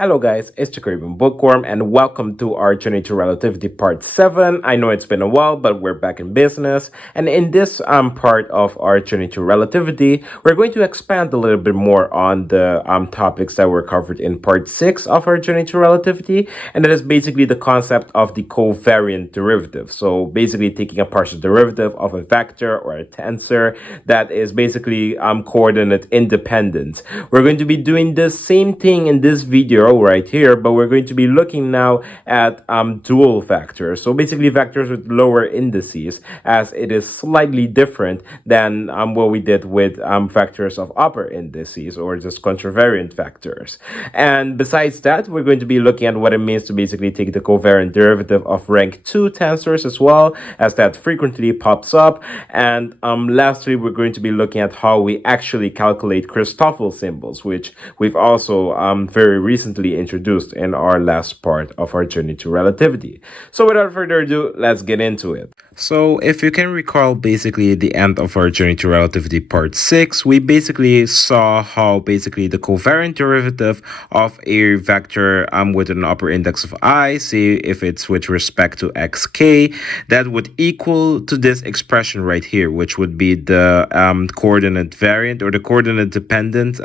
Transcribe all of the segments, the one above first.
Hello guys, it's the Caribbean Bookworm and welcome to our Journey to Relativity Part 7. I know it's been a while, but we're back in business. And in this part of our Journey to Relativity, we're going to expand a little bit more on the topics that were covered in Part 6 of our Journey to Relativity. And that is basically the concept of the covariant derivative. So basically taking a partial derivative of a vector or a tensor that is basically coordinate independent. We're going to be doing the same thing in this video right here, but we're going to be looking now at dual vectors. So basically vectors with lower indices, as it is slightly different than what we did with vectors of upper indices or just contravariant vectors. And besides that, we're going to be looking at what it means to basically take the covariant derivative of rank 2 tensors as well, as that frequently pops up. And lastly, we're going to be looking at how we actually calculate Christoffel symbols, which we've also very recently introduced in our last part of our journey to relativity. So without further ado, let's get into it. So if you can recall basically the end of our journey to relativity part 6, we basically saw how basically the covariant derivative of a vector with an upper index of I, say if it's with respect to xk, that would equal to this expression right here, which would be the coordinate variant or the coordinate dependent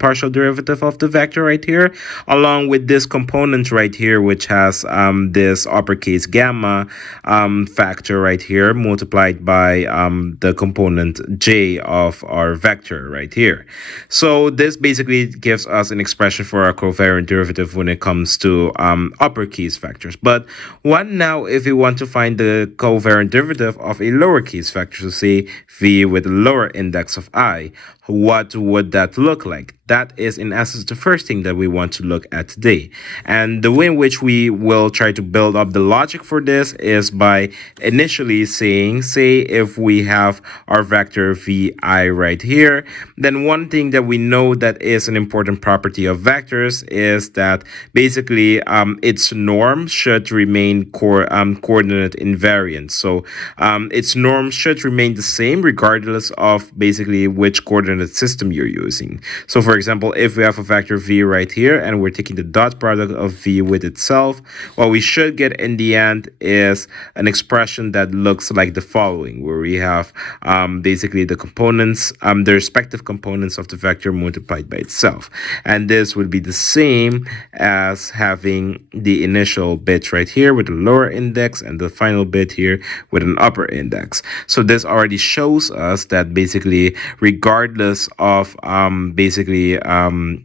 partial derivative of the vector right here, along with this component right here, which has this uppercase gamma factor right here multiplied by the component j of our vector right here. So this basically gives us an expression for our covariant derivative when it comes to uppercase vectors. But what now if we want to find the covariant derivative of a lowercase vector, so say v with a lower index of I? What would that look like? That is in essence the first thing that we want to look at today. And the way in which we will try to build up the logic for this is by initially saying, say if we have our vector vi right here, then one thing that we know that is an important property of vectors is that basically its norm should remain coordinate invariant. So its norm should remain the same regardless of basically which coordinate system you're using. So for example, if we have a vector v right here and we're taking the dot product of v with itself, what we should get in the end is an expression that looks like the following, where we have basically the components, the respective components of the vector multiplied by itself. And this would be the same as having the initial bit right here with a lower index and the final bit here with an upper index. So this already shows us that basically regardless of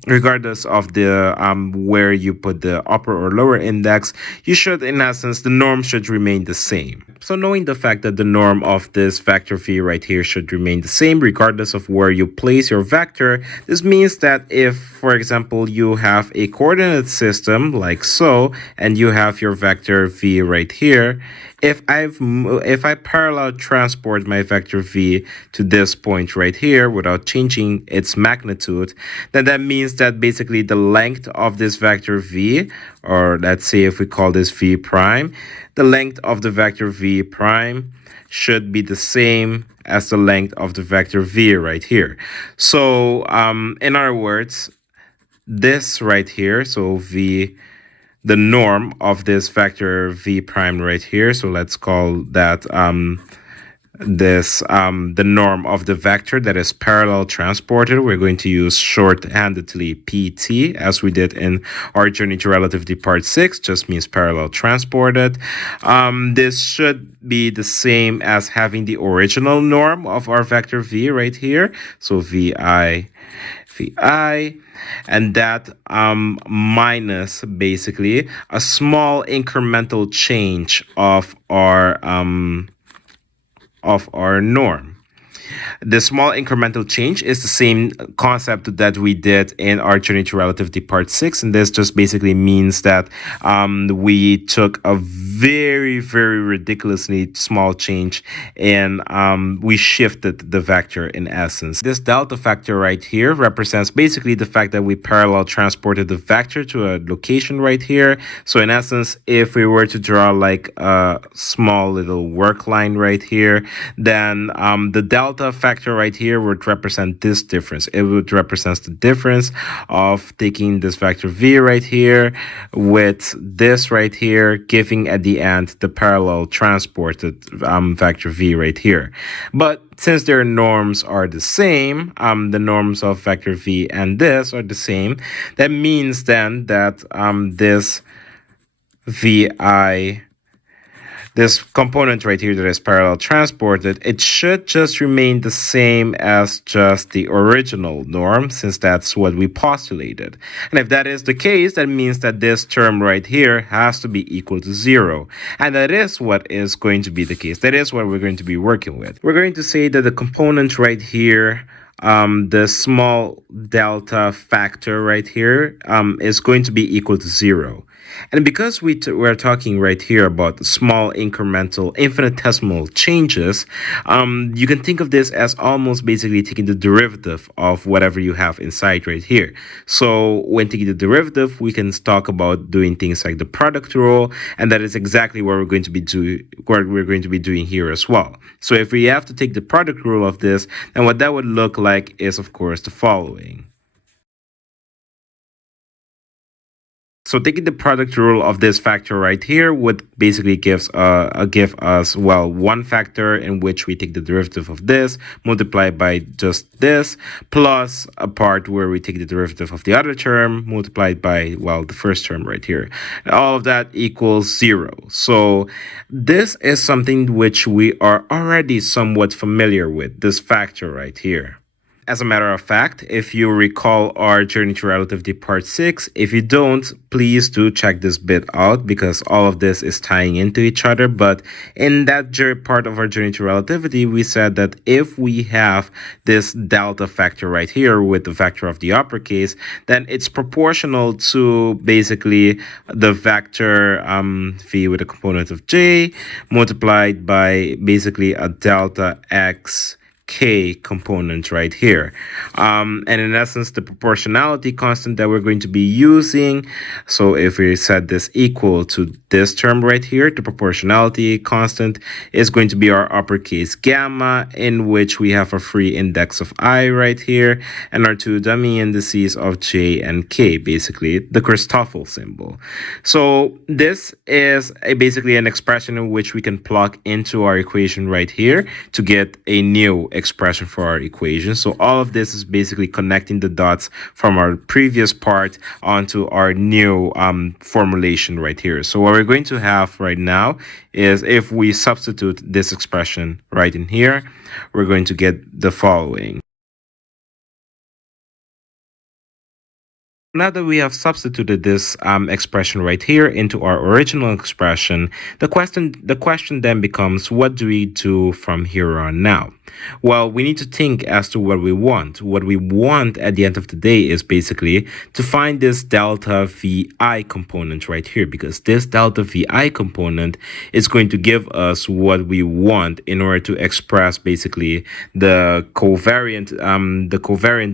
regardless of the where you put the upper or lower index, you should, in essence, the norm should remain the same. So knowing the fact that the norm of this vector v right here should remain the same regardless of where you place your vector, this means that if, for example, you have a coordinate system like so, and you have your vector v right here, if I parallel transport my vector v to this point right here without changing its magnitude, then that means that basically the length of this vector v, or let's say if we call this v prime, the length of the vector v prime should be the same as the length of the vector v right here. So in other words, this right here, so v, the norm of this vector v prime right here, so let's call that the norm of the vector that is parallel transported. We're going to use shorthandedly pt as we did in our journey to relativity part 6, just means parallel transported. This should be the same as having the original norm of our vector v right here, so vi, and that minus basically a small incremental change of our norm. The small incremental change is the same concept that we did in our journey to relativity part 6, and this just basically means that we took a very, very ridiculously small change, and we shifted the vector in essence. This delta factor right here represents basically the fact that we parallel transported the vector to a location right here. So in essence, if we were to draw like a small little work line right here, then the delta factor right here would represent this difference. It would represent the difference of taking this vector v right here with this right here, giving at the end the parallel transported vector v right here. But since their norms are the same, the norms of vector v and this are the same, that means then that this vi, this component right here that is parallel transported, it should just remain the same as just the original norm, since that's what we postulated. And if that is the case, that means that this term right here has to be equal to 0. And that is what is going to be the case. That is what we're going to be working with. We're going to say that the component right here, the small delta factor right here, is going to be equal to 0. And because we're talking right here about small incremental infinitesimal changes, you can think of this as almost basically taking the derivative of whatever you have inside right here. So when taking the derivative, we can talk about doing things like the product rule, and that is exactly what we're going to be doing here as well. So if we have to take the product rule of this, then what that would look like is, of course, the following. So taking the product rule of this factor right here would basically give us, well, one factor in which we take the derivative of this, multiplied by just this, plus a part where we take the derivative of the other term, multiplied by, well, the first term right here. And all of that equals 0. So this is something which we are already somewhat familiar with, this factor right here. As a matter of fact, if you recall our Journey to Relativity Part 6, if you don't, please do check this bit out because all of this is tying into each other. But in that part of our Journey to Relativity, we said that if we have this delta factor right here with the vector of the uppercase, then it's proportional to basically the vector v with a component of j multiplied by basically a delta x k component right here. And in essence, the proportionality constant that we're going to be using, so if we set this equal to this term right here, the proportionality constant is going to be our uppercase gamma, in which we have a free index of I right here, and our two dummy indices of j and k, basically the Christoffel symbol. So this is basically an expression in which we can plug into our equation right here to get a new expression for our equation. So all of this is basically connecting the dots from our previous part onto our new formulation right here. So what we're going to have right now is, if we substitute this expression right in here, we're going to get the following. Now that we have substituted this expression right here into our original expression, the question then becomes, what do we do from here on now? Well, we need to think as to what we want. What we want at the end of the day is basically to find this delta vi component right here, because this delta vi component is going to give us what we want in order to express basically the covariant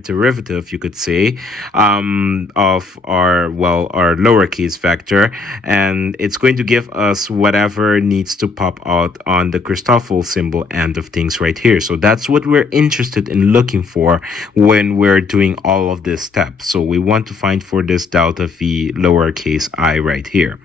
derivative, you could say, of our lowercase vector, and it's going to give us whatever needs to pop out on the Christoffel symbol end of things right here. So that's what we're interested in looking for when we're doing all of this steps. So we want to find for this delta v lowercase I right here.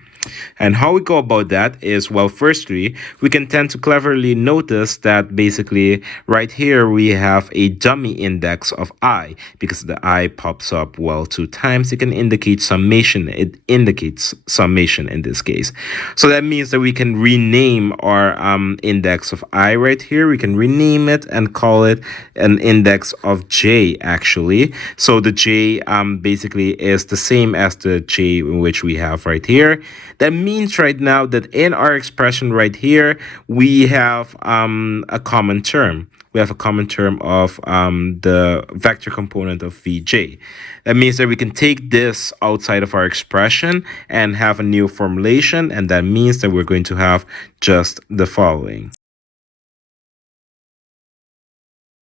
And how we go about that is, well, firstly, we can tend to cleverly notice that basically right here we have a dummy index of I, because the I pops up, well, 2 times. It can indicate summation. It indicates summation in this case. So that means that we can rename our index of I right here. We can rename it and call it an index of J, actually. So the J basically is the same as the J in which we have right here. That means right now that in our expression right here, we have a common term. We have a common term of the vector component of Vj. That means that we can take this outside of our expression and have a new formulation, and that means that we're going to have just the following.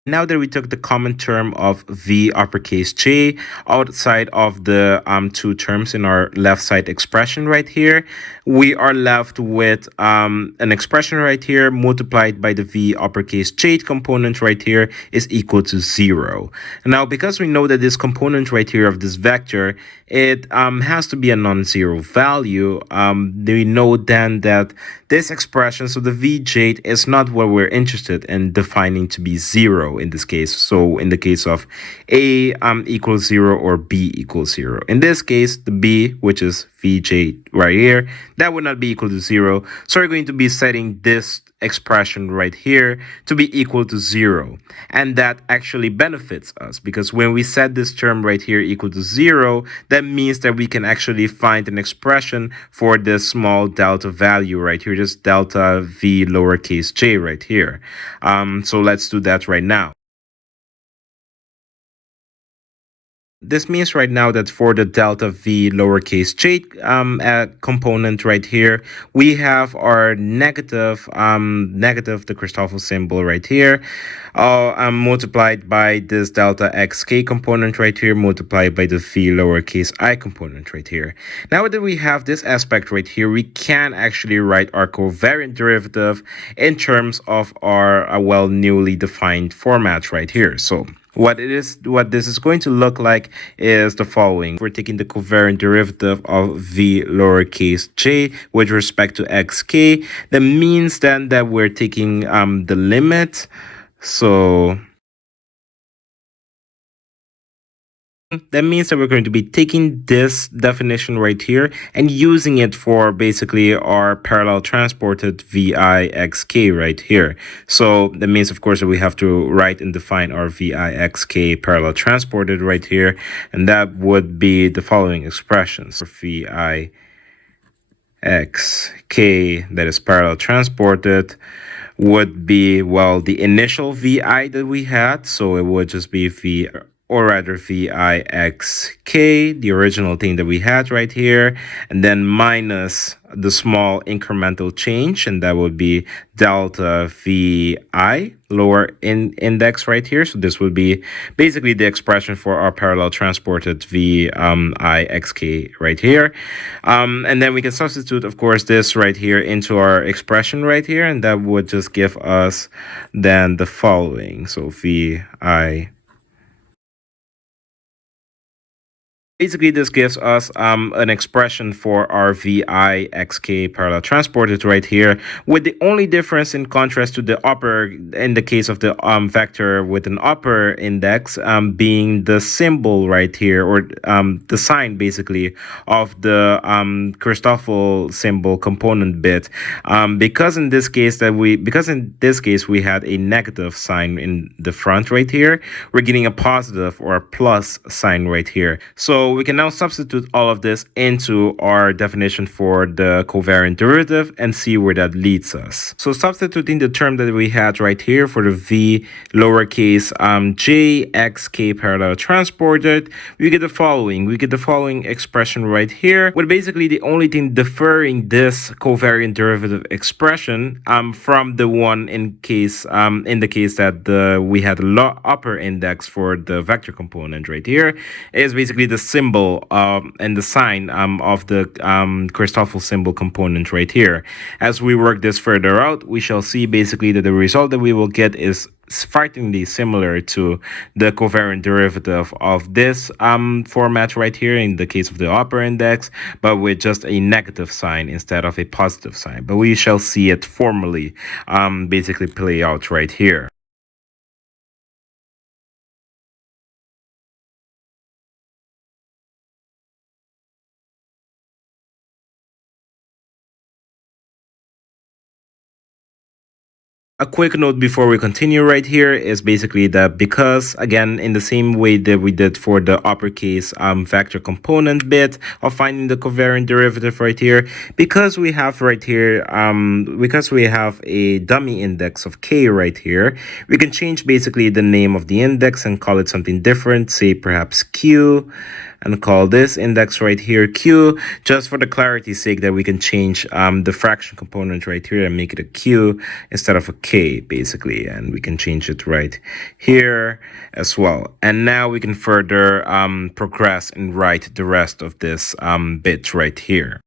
Now that we took the common term of V uppercase J outside of the two terms in our left side expression right here, we are left with an expression right here multiplied by the V uppercase J component right here is equal to 0. Now, because we know that this component right here of this vector, it has to be a non-zero value, we know then that this expression, so the Vj, is not what we're interested in defining to be 0 in this case. So in the case of A equals 0 or B equals 0. In this case, the B, which is Vj right here, that would not be equal to 0. So we're going to be setting this expression right here to be equal to 0. And that actually benefits us because when we set this term right here equal to 0, that means that we can actually find an expression for this small delta value right here, just delta V lowercase j right here. So let's do that right now. This means right now that for the delta V lowercase j component right here, we have our negative, the Christoffel symbol right here, multiplied by this delta xk component right here, multiplied by the V lowercase I component right here. Now that we have this aspect right here, we can actually write our covariant derivative in terms of our, newly defined format right here. So what this is going to look like is the following. We're taking the covariant derivative of V lowercase j with respect to xk. That means then that we're taking the limit. So that means that we're going to be taking this definition right here and using it for basically our parallel transported VIXK right here. So that means, of course, that we have to write and define our VIXK parallel transported right here. And that would be the following expressions. VIXK that is parallel transported would be, well, the initial VI that we had. So it would just be V, or rather VIXK, the original thing that we had right here, and then minus the small incremental change, and that would be delta VI, lower index right here. So this would be basically the expression for our parallel transported VIXK right here. And then we can substitute, of course, this right here into our expression right here, and that would just give us then the following. So VI. Basically, this gives us an expression for our VIXK parallel transported right here, with the only difference in contrast to the upper, in the case of the vector with an upper index, being the symbol right here, or the sign basically of the Christoffel symbol component bit. Because in this case we had a negative sign in the front right here, we're getting a positive or a plus sign right here. So we can now substitute all of this into our definition for the covariant derivative and see where that leads us. So substituting the term that we had right here for the V lowercase j xk parallel transported, we get the following. We get the following expression right here, with basically the only thing differing this covariant derivative expression from the one in the case that we had a upper index for the vector component right here, is basically the symbol and the sign of the Christoffel symbol component right here. As we work this further out, we shall see basically that the result that we will get is frighteningly similar to the covariant derivative of this format right here in the case of the upper index, but with just a negative sign instead of a positive sign. But we shall see it formally basically play out right here. A quick note before we continue right here is basically that because, again, in the same way that we did for the uppercase vector component bit of finding the covariant derivative right here, because we have right here, because we have a dummy index of k right here, we can change basically the name of the index and call it something different, say perhaps q, and call this index right here q, just for the clarity's sake that we can change the fraction component right here and make it a q instead of a k basically, and we can change it right here as well. And now we can further progress and write the rest of this bit right here.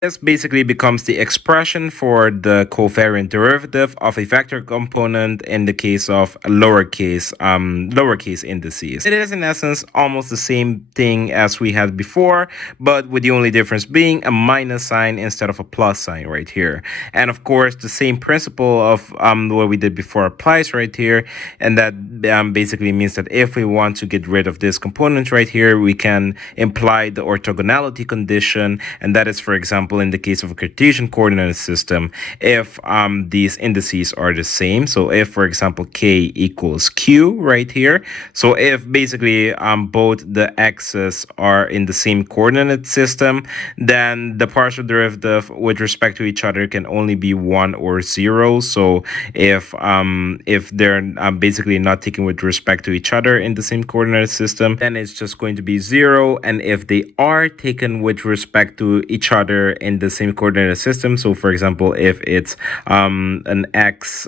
This basically becomes the expression for the covariant derivative of a vector component in the case of lowercase indices. It is in essence almost the same thing as we had before, but with the only difference being a minus sign instead of a plus sign right here. And of course, the same principle of what we did before applies right here, and that basically means that if we want to get rid of this component right here, we can imply the orthogonality condition, and that is, for example, in the case of a Cartesian coordinate system, if these indices are the same. So if, for example, k equals q right here, so if basically both the x's are in the same coordinate system, then the partial derivative with respect to each other can only be 1 or 0. So if they're basically not taken with respect to each other in the same coordinate system, then it's just going to be 0. And if they are taken with respect to each other in the same coordinate system, so for example, if it's an x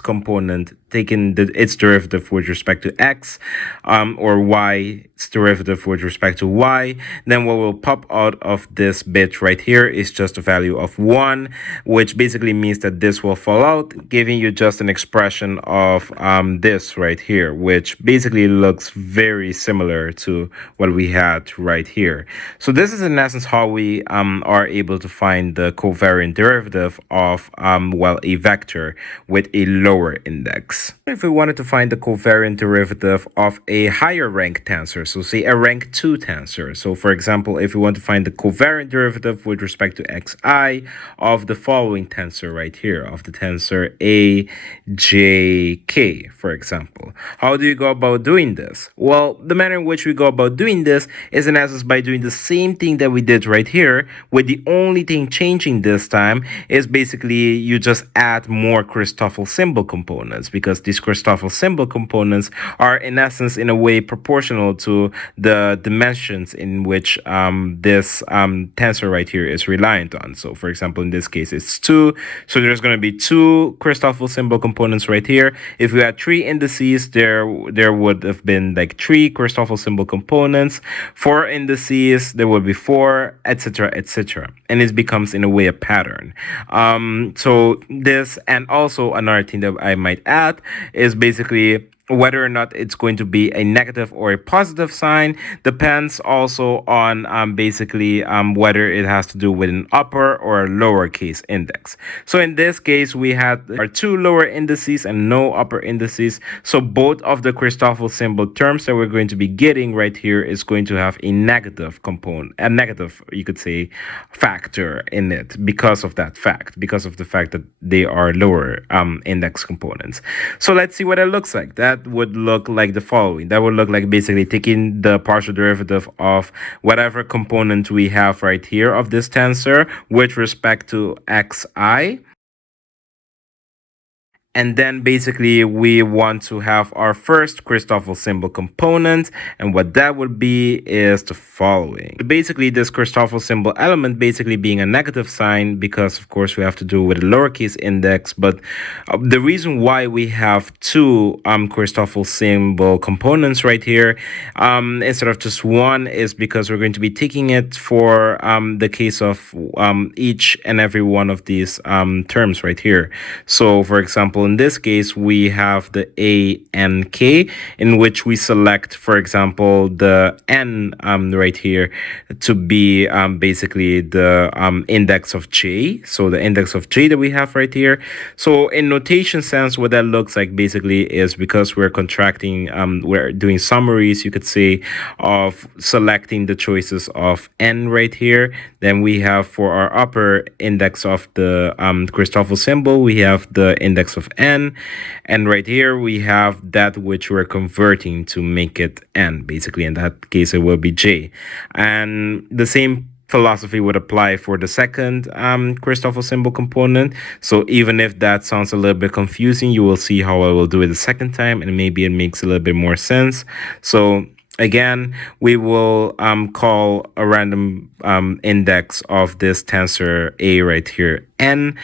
component taking its derivative with respect to x, or y's derivative with respect to y, then what will pop out of this bit right here is just a value of 1, which basically means that this will fall out, giving you just an expression of this right here, which basically looks very similar to what we had right here. So this is in essence how we are able to find the covariant derivative of a vector with a lower index. If we wanted to find the covariant derivative of a higher rank tensor, so say a rank 2 tensor, so for example, if we want to find the covariant derivative with respect to xi of the following tensor right here, of the tensor a, j, k, for example, how do you go about doing this? Well, the manner in which we go about doing this is in essence by doing the same thing that we did right here, with the only thing changing this time is basically you just add more Christoffel symbol components, because these Christoffel symbol components are in essence in a way proportional to the dimensions in which this tensor right here is reliant on. So for example, in this case it's 2, so there's going to be 2 Christoffel symbol components right here. If we had 3 indices, there would have been like 3 Christoffel symbol components. 4 indices, there would be 4, etc., etc., and it becomes in a way a pattern. So this, and also another thing that I might add is basically whether or not it's going to be a negative or a positive sign depends also on basically whether it has to do with an upper or a lower case index. So in this case, we had our 2 lower indices and no upper indices. So both of the Christoffel symbol terms that we're going to be getting right here is going to have a negative component, a negative, you could say, factor in it because of that fact, because of the fact that they are lower index components. So let's see what it looks like. That would look like the following. That would look like basically taking the partial derivative of whatever component we have right here of this tensor with respect to xi. And then basically we want to have our first Christoffel symbol component, and what that would be is the following. Basically this Christoffel symbol element basically being a negative sign, because of course we have to do with a lowercase index, but the reason why we have 2 Christoffel symbol components right here instead of just 1 is because we're going to be taking it for the case of each and every one of these terms right here. So for example, in this case, we have the A and K, in which we select, for example, the N right here to be basically the index of J. So the index of J that we have right here. So in notation sense, what that looks like basically is, because we're contracting, we're doing summaries, you could say, of selecting the choices of N right here. Then we have, for our upper index of the Christoffel symbol, we have the index of N. And right here, we have that which we're converting to make it N. Basically, in that case, it will be J. And the same philosophy would apply for the second Christoffel symbol component. So even if that sounds a little bit confusing, you will see how I will do it the second time, and maybe it makes a little bit more sense. So again, we will call a random index of this tensor A right here, N.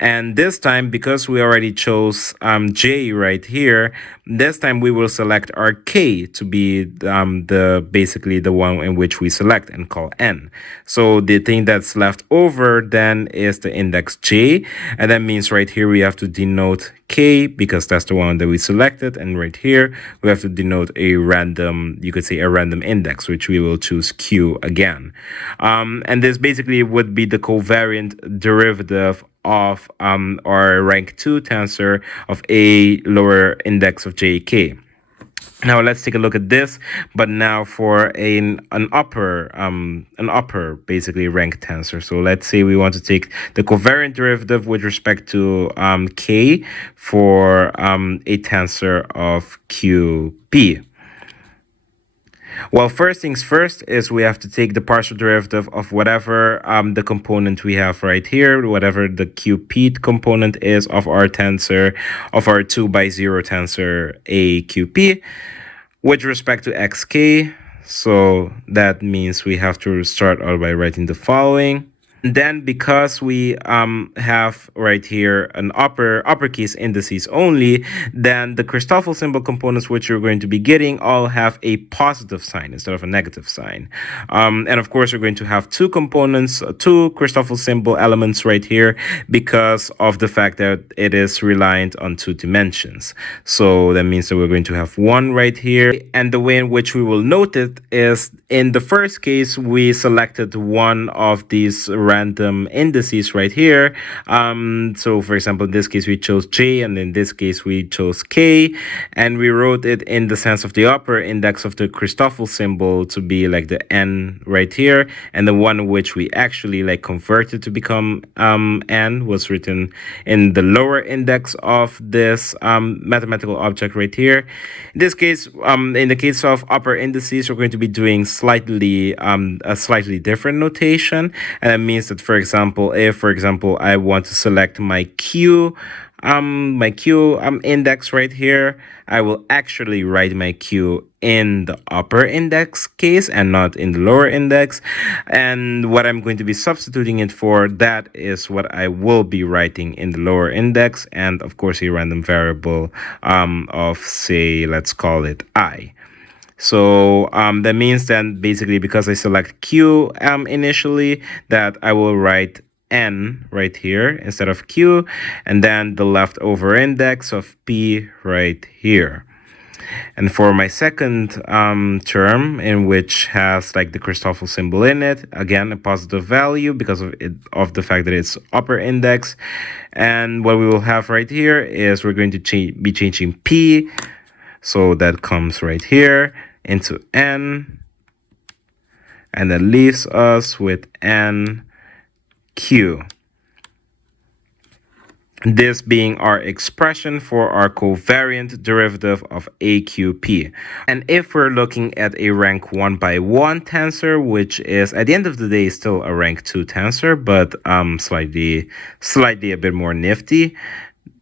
And this time, because we already chose J right here, this time we will select our K to be basically the one in which we select and call N. So the thing that's left over then is the index J, and that means right here we have to denote K because that's the one that we selected, and right here we have to denote a random, you could say a random index, which we will choose Q again. And this basically would be the covariant derivative of our rank 2 tensor of a lower index of JK. Now let's take a look at this, but now for an upper basically rank tensor. So let's say we want to take the covariant derivative with respect to K for a tensor of QP. Well, first things first is we have to take the partial derivative of whatever the component we have right here, whatever the QP component is of our tensor, of our 2x0 tensor AQP, with respect to xk. So that means we have to start out by writing the following. Then, because we have right here an uppercase indices only, then the Christoffel symbol components which you're going to be getting all have a positive sign instead of a negative sign. And of course, we're going to have two components, two Christoffel symbol elements right here, because of the fact that it is reliant on 2 dimensions. So that means that we're going to have one right here. And the way in which we will note it is, in the first case, we selected one of these random indices right here. So for example, in this case we chose J, and in this case we chose K, and we wrote it in the sense of the upper index of the Christoffel symbol to be like the N right here, and the one which we actually like converted to become N was written in the lower index of this mathematical object right here. In this case, in the case of upper indices, we're going to be doing a slightly different notation, and that means that, for example, if for example I want to select my Q index right here, I will actually write my Q in the upper index case and not in the lower index, and what I'm going to be substituting it for, that is what I will be writing in the lower index, and of course a random variable of, say, let's call it I. So that means then basically, because I select Q initially, that I will write N right here instead of Q, and then the leftover index of P right here. And for my second term, in which has like the Christoffel symbol in it, again a positive value because of the fact that it's upper index. And what we will have right here is we're going to be changing P, so that comes right here, into N, and that leaves us with NQ. This being our expression for our covariant derivative of AQP. And if we're looking at a rank 1x1 tensor, which is at the end of the day still a rank 2 tensor, but slightly a bit more nifty,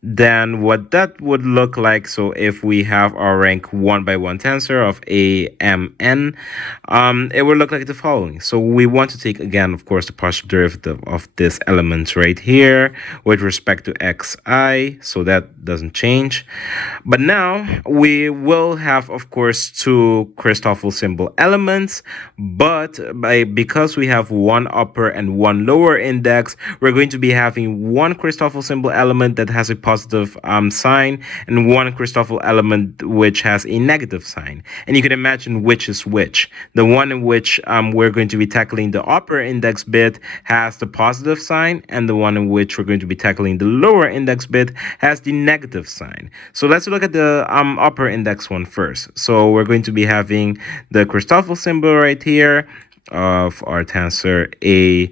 then what that would look like, so if we have our rank 1x1 tensor of AMN, it would look like the following. So we want to take, again, of course, the partial derivative of this element right here with respect to xi, so that doesn't change. But now we will have, of course, two Christoffel symbol elements, but because we have one upper and one lower index, we're going to be having one Christoffel symbol element that has a positive positive sign, and one Christoffel element which has a negative sign. And you can imagine which is which. The one in which we're going to be tackling the upper index bit has the positive sign, and the one in which we're going to be tackling the lower index bit has the negative sign. So let's look at the upper index one first. So we're going to be having the Christoffel symbol right here of our tensor A,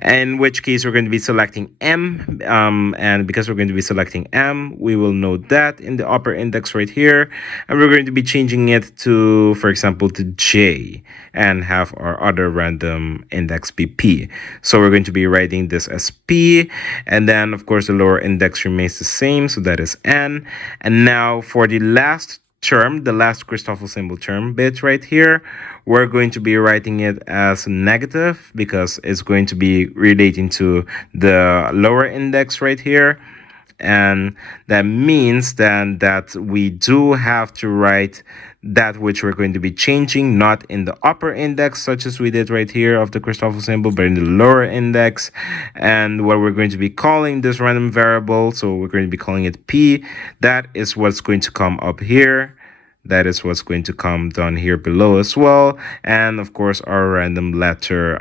in which case we're going to be selecting M, and because we're going to be selecting M, we will note that in the upper index right here, and we're going to be changing it to, for example, to J, and have our other random index be P. So we're going to be writing this as P, and then of course the lower index remains the same, so that is N. And now for the last term, the last Christoffel symbol term bit right here, we're going to be writing it as negative because it's going to be relating to the lower index right here. And that means then that we do have to write that which we're going to be changing, not in the upper index, such as we did right here of the Christoffel symbol, but in the lower index. And what we're going to be calling this random variable, so we're going to be calling it P, that is what's going to come up here. That is what's going to come down here below as well. And of course, our random letter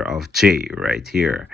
of J right here.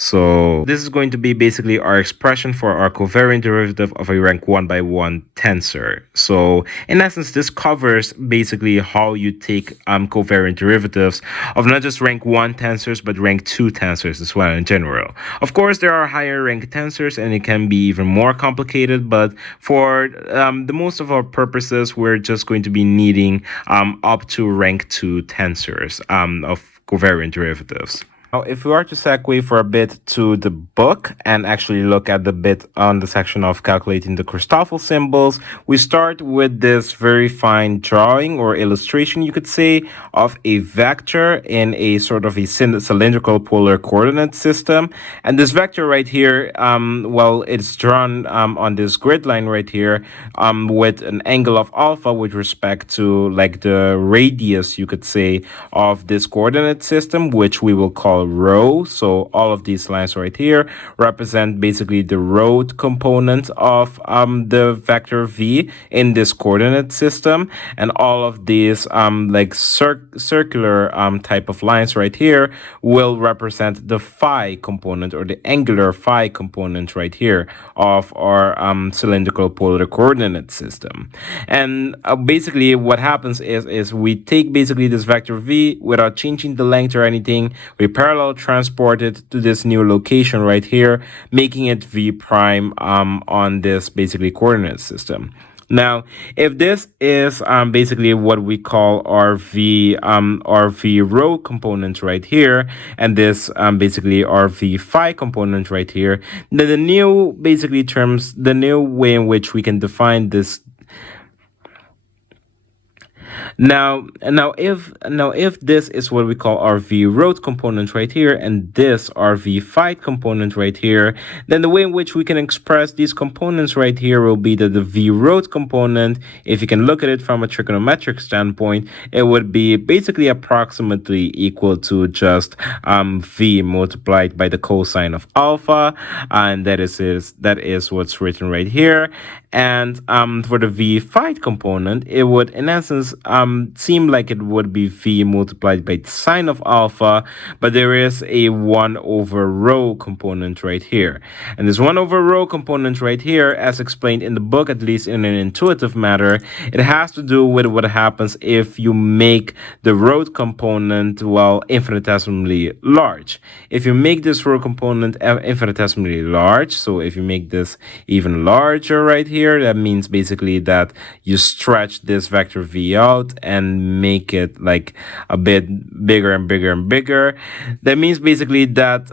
So this is going to be basically our expression for our covariant derivative of a rank 1 by 1 tensor. So in essence, this covers basically how you take covariant derivatives of not just rank 1 tensors, but rank 2 tensors as well in general. Of course, there are higher rank tensors and it can be even more complicated, but for the most of our purposes, we're just going to be needing up to rank 2 tensors of covariant derivatives. Now, if we are to segue for a bit to the book and actually look at the bit on the section of calculating the Christoffel symbols, we start with this very fine drawing or illustration, you could say, of a vector in a sort of a cylindrical polar coordinate system. And this vector right here, well, it's drawn on this grid line right here with an angle of alpha with respect to like the radius, you could say, of this coordinate system, which we will call rho. So all of these lines right here represent basically the rho component of the vector v in this coordinate system, and all of these like circular type of lines right here will represent the phi component or the angular phi component right here of our cylindrical polar coordinate system. And basically what happens is we take basically this vector v without changing the length or anything, we parallel transport it to this new location right here, making it v prime on this basically coordinate system. Now, if this is basically what we call our v rho component right here, and this basically our v phi component right here, then the new basically terms, the new way in which we can define this. Now if this is what we call our v rho component right here, and this our v phi component right here, then the way in which we can express these components right here will be that the v rho component, if you can look at it from a trigonometric standpoint, it would be basically approximately equal to just v multiplied by the cosine of alpha, and that is what's written right here. And for the v phi component, it would in essence seem like it would be v multiplied by the sine of alpha, but there is a 1 over rho component right here. And this 1 over rho component right here, as explained in the book, at least in an intuitive matter, it has to do with what happens if you make the rho component, well, infinitesimally large. If you make this rho component infinitesimally large, so if you make this even larger right here, that means basically that you stretch this vector v out and make it like a bit bigger and bigger and bigger. That means basically that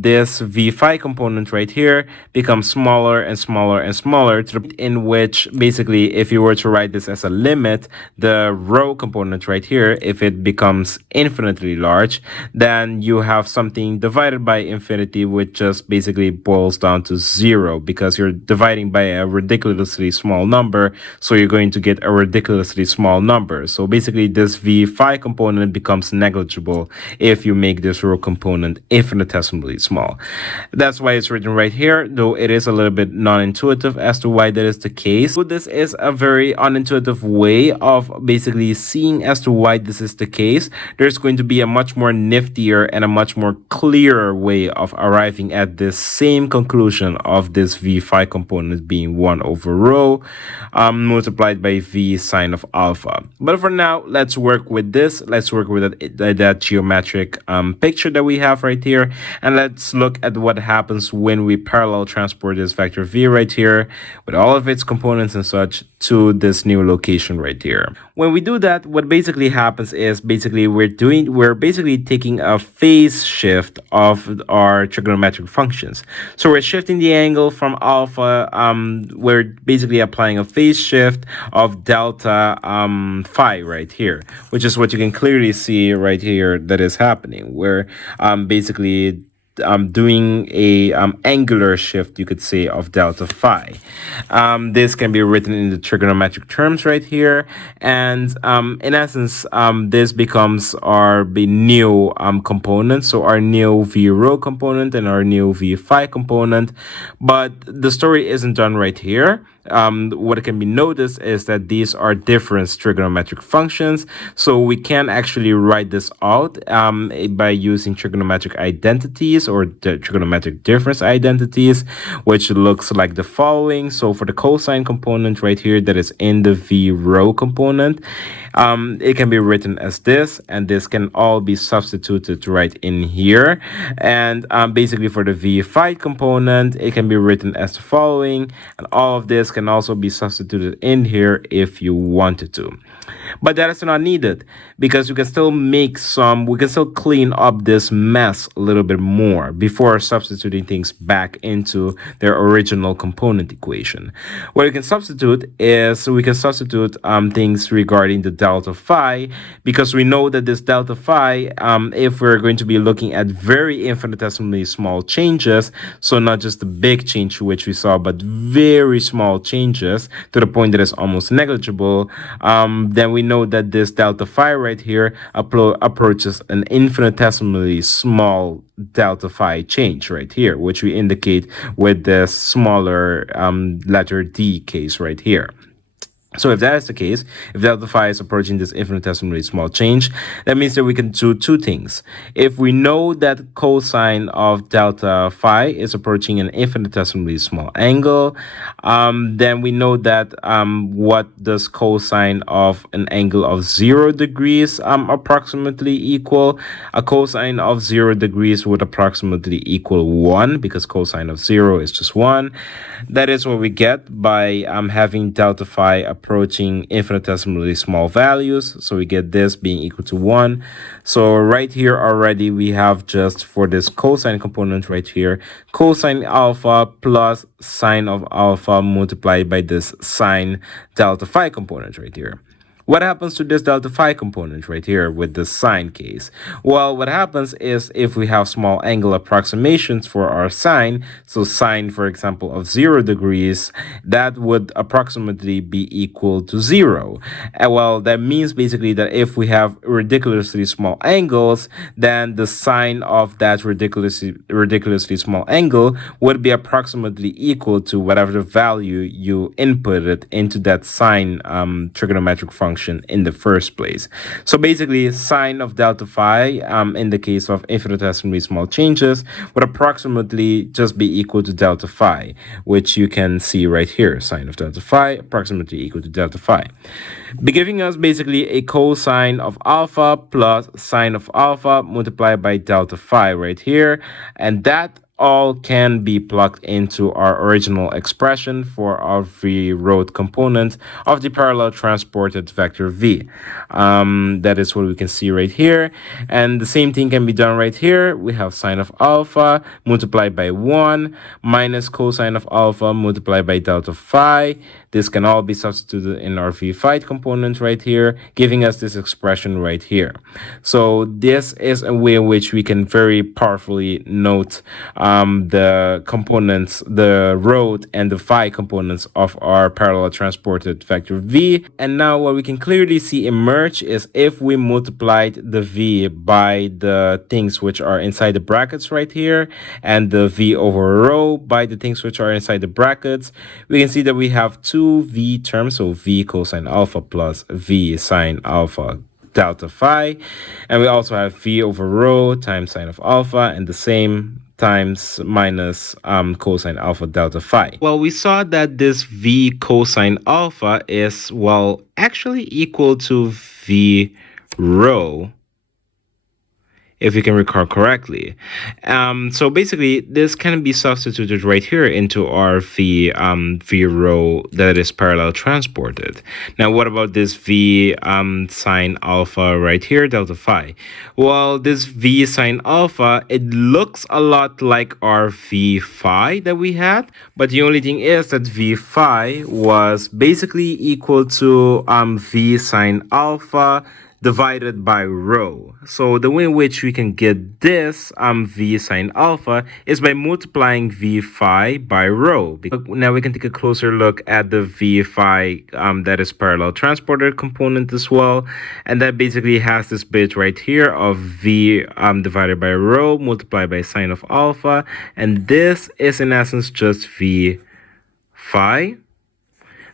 this v phi component right here becomes smaller and smaller and smaller, to the point in which basically if you were to write this as a limit, the rho component right here, if it becomes infinitely large, then you have something divided by infinity, which just basically boils down to 0, because you're dividing by a ridiculously small number, so you're going to get a ridiculously small number. number. So basically this v phi component becomes negligible if you make this row component infinitesimally small. That's why it's written right here, though it is a little bit non-intuitive as to why that is the case. So this is a very unintuitive way of basically seeing as to why this is the case. There's going to be a much more niftier and a much more clearer way of arriving at this same conclusion of this v phi component being 1 over rho multiplied by v sine of alpha. But for now, let's work with this. Let's work with that geometric picture that we have right here, and let's look at what happens when we parallel transport this vector v right here with all of its components and such to this new location right here. When we do that, what basically happens is basically we're basically taking a phase shift of our trigonometric functions. So we're shifting the angle from alpha. We're basically applying a phase shift of delta phi right here, which is what you can clearly see right here that is happening. We're basically doing a angular shift, you could say, of delta phi. This can be written in the trigonometric terms right here, and in essence, this becomes our new component, so our new v rho component and our new v phi component. But the story isn't done right here. What can be noticed is that these are different trigonometric functions, so we can actually write this out by using trigonometric identities or the trigonometric difference identities, which looks like the following. So for the cosine component right here that is in the v rho component, it can be written as this, and this can all be substituted right in here. And basically for the v phi component, it can be written as the following, and all of this can also be substituted in here if you wanted to. But that is not needed, because we can still clean up this mess a little bit more before substituting things back into their original component equation. What we can substitute is things regarding the delta phi, because we know that this delta phi, if we're going to be looking at very infinitesimally small changes, so not just the big change which we saw, but very small changes to the point that it's almost negligible, then we know that this delta phi right here approaches an infinitesimally small delta phi change right here, which we indicate with the smaller letter D case right here. So if that is the case, if delta phi is approaching this infinitesimally small change, that means that we can do two things. If we know that cosine of delta phi is approaching an infinitesimally small angle, then we know that what does cosine of an angle of 0 degrees approximately equal? A cosine of 0 degrees would approximately equal 1, because cosine of 0 is just 1. That is what we get by having delta phi approaching infinitesimally small values. So we get this being equal to 1. So right here already we have, just for this cosine component right here, cosine alpha plus sine of alpha multiplied by this sine delta phi component right here. What happens to this delta phi component right here with the sine case? Well, what happens is if we have small angle approximations for our sine, so sine, for example, of 0 degrees, that would approximately be equal to 0. And well, that means basically that if we have ridiculously small angles, then the sine of that ridiculously small angle would be approximately equal to whatever the value you inputted into that sine trigonometric function in the first place. So basically, sine of delta phi in the case of infinitesimally small changes would approximately just be equal to delta phi, which you can see right here. Sine of delta phi approximately equal to delta phi, be giving us basically a cosine of alpha plus sine of alpha multiplied by delta phi right here, and that all can be plugged into our original expression for our v rho component of the parallel transported vector v. That is what we can see right here, and the same thing can be done right here. We have sine of alpha multiplied by 1 minus cosine of alpha multiplied by delta phi. This can all be substituted in our v phi component right here, giving us this expression right here. So this is a way in which we can very powerfully note the components, the rho and the phi components of our parallel transported vector v. And now what we can clearly see emerge is if we multiplied the v by the things which are inside the brackets right here, and the v over rho by the things which are inside the brackets, we can see that we have two v terms, so v cosine alpha plus v sine alpha delta phi, and we also have v over rho times sine of alpha, and the same times minus cosine alpha delta phi. Well, we saw that this v cosine alpha is, well, actually equal to v rho, if you can recall correctly. So basically, this can be substituted right here into our v rho that is parallel transported. Now, what about this v sine alpha right here, delta phi? Well, this v sine alpha, it looks a lot like our v phi that we had, but the only thing is that v phi was basically equal to v sine alpha divided by rho. So the way in which we can get this v sine alpha is by multiplying v phi by rho. Now we can take a closer look at the v phi that is parallel transported component as well, and that basically has this bit right here of v divided by rho multiplied by sine of alpha, and this is in essence just v phi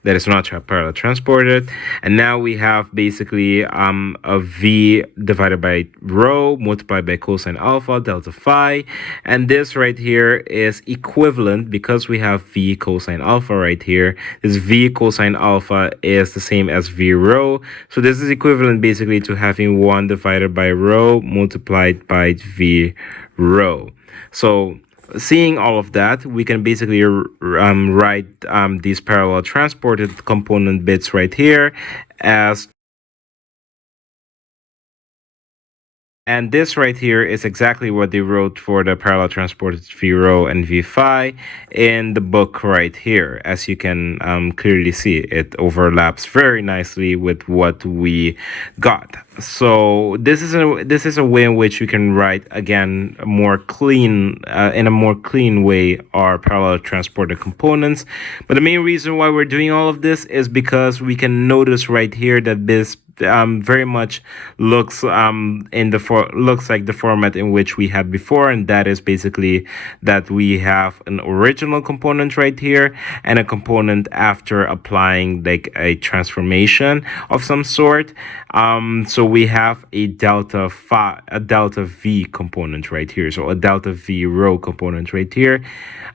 that is not parallel transported. And now we have basically a v divided by rho multiplied by cosine alpha delta phi, and this right here is equivalent because we have v cosine alpha right here. This v cosine alpha is the same as v rho, so this is equivalent basically to having 1 divided by rho multiplied by v rho. So seeing all of that, we can basically write these parallel transported component bits right here as, and this right here is exactly what they wrote for the parallel transported v rho and v phi in the book right here. As you can clearly see, it overlaps very nicely with what we got. So this is a way in which we can write again more clean in a more clean way our parallel transported components. But the main reason why we're doing all of this is because we can notice right here that this very much looks looks like the format in which we had before, and that is basically that we have an original component right here and a component after applying like a transformation of some sort. So we have a delta v component right here, so a delta v rho component right here,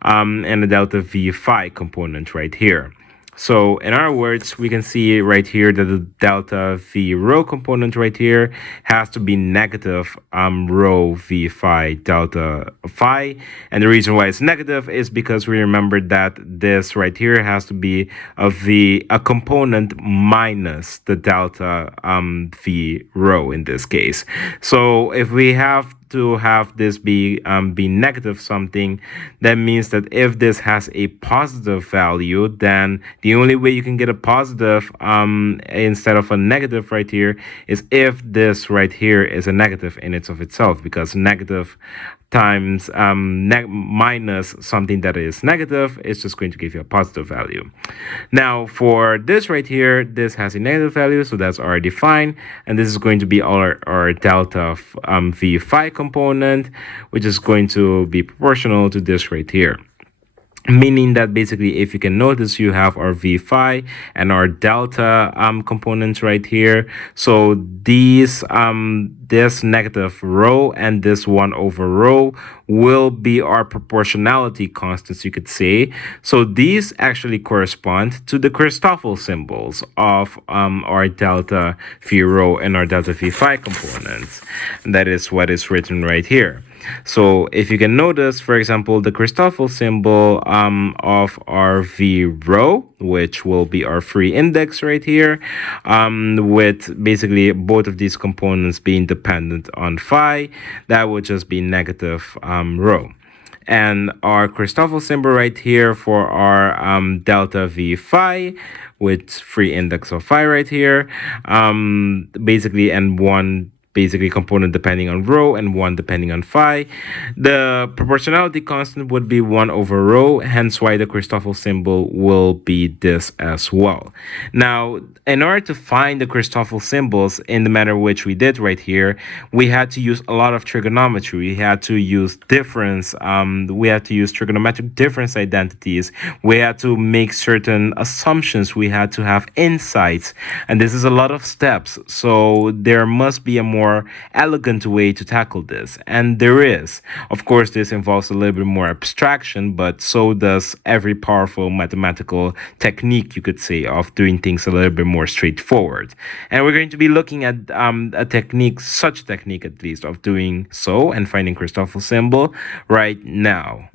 and a delta v phi component right here. So in other words, we can see right here that the delta v rho component right here has to be negative rho v phi delta phi. And the reason why it's negative is because we remember that this right here has to be a component minus the delta v rho in this case. So if we have to have this be negative something, that means that if this has a positive value, then the only way you can get a positive instead of a negative right here is if this right here is a negative in itself, because negative times minus something that is negative is just going to give you a positive value. Now for this right here, this has a negative value, so that's already fine, and this is going to be our delta v phi component, which is going to be proportional to this right here. Meaning that basically, if you can notice, you have our v phi and our delta components right here. So these this negative rho and this 1 over rho will be our proportionality constants, you could say. So these actually correspond to the Christoffel symbols of our delta v rho and our delta v phi components. And that is what is written right here. So if you can notice, for example, the Christoffel symbol of our v rho, which will be our free index right here, with basically both of these components being dependent on phi, that would just be negative rho. And our Christoffel symbol right here for our delta v phi, with free index of phi right here, basically, and 1 basically component depending on rho and one depending on phi. The proportionality constant would be 1 over rho, hence why the Christoffel symbol will be this as well. Now, in order to find the Christoffel symbols in the manner which we did right here, we had to use a lot of trigonometry. We had to use difference. We had to use trigonometric difference identities. We had to make certain assumptions. We had to have insights, and this is a lot of steps. So there must be a more elegant way to tackle this, and there is. Of course, this involves a little bit more abstraction, but so does every powerful mathematical technique, you could say, of doing things a little bit more straightforward. And we're going to be looking at a technique, such a technique at least, of doing so and finding Christoffel symbol right now.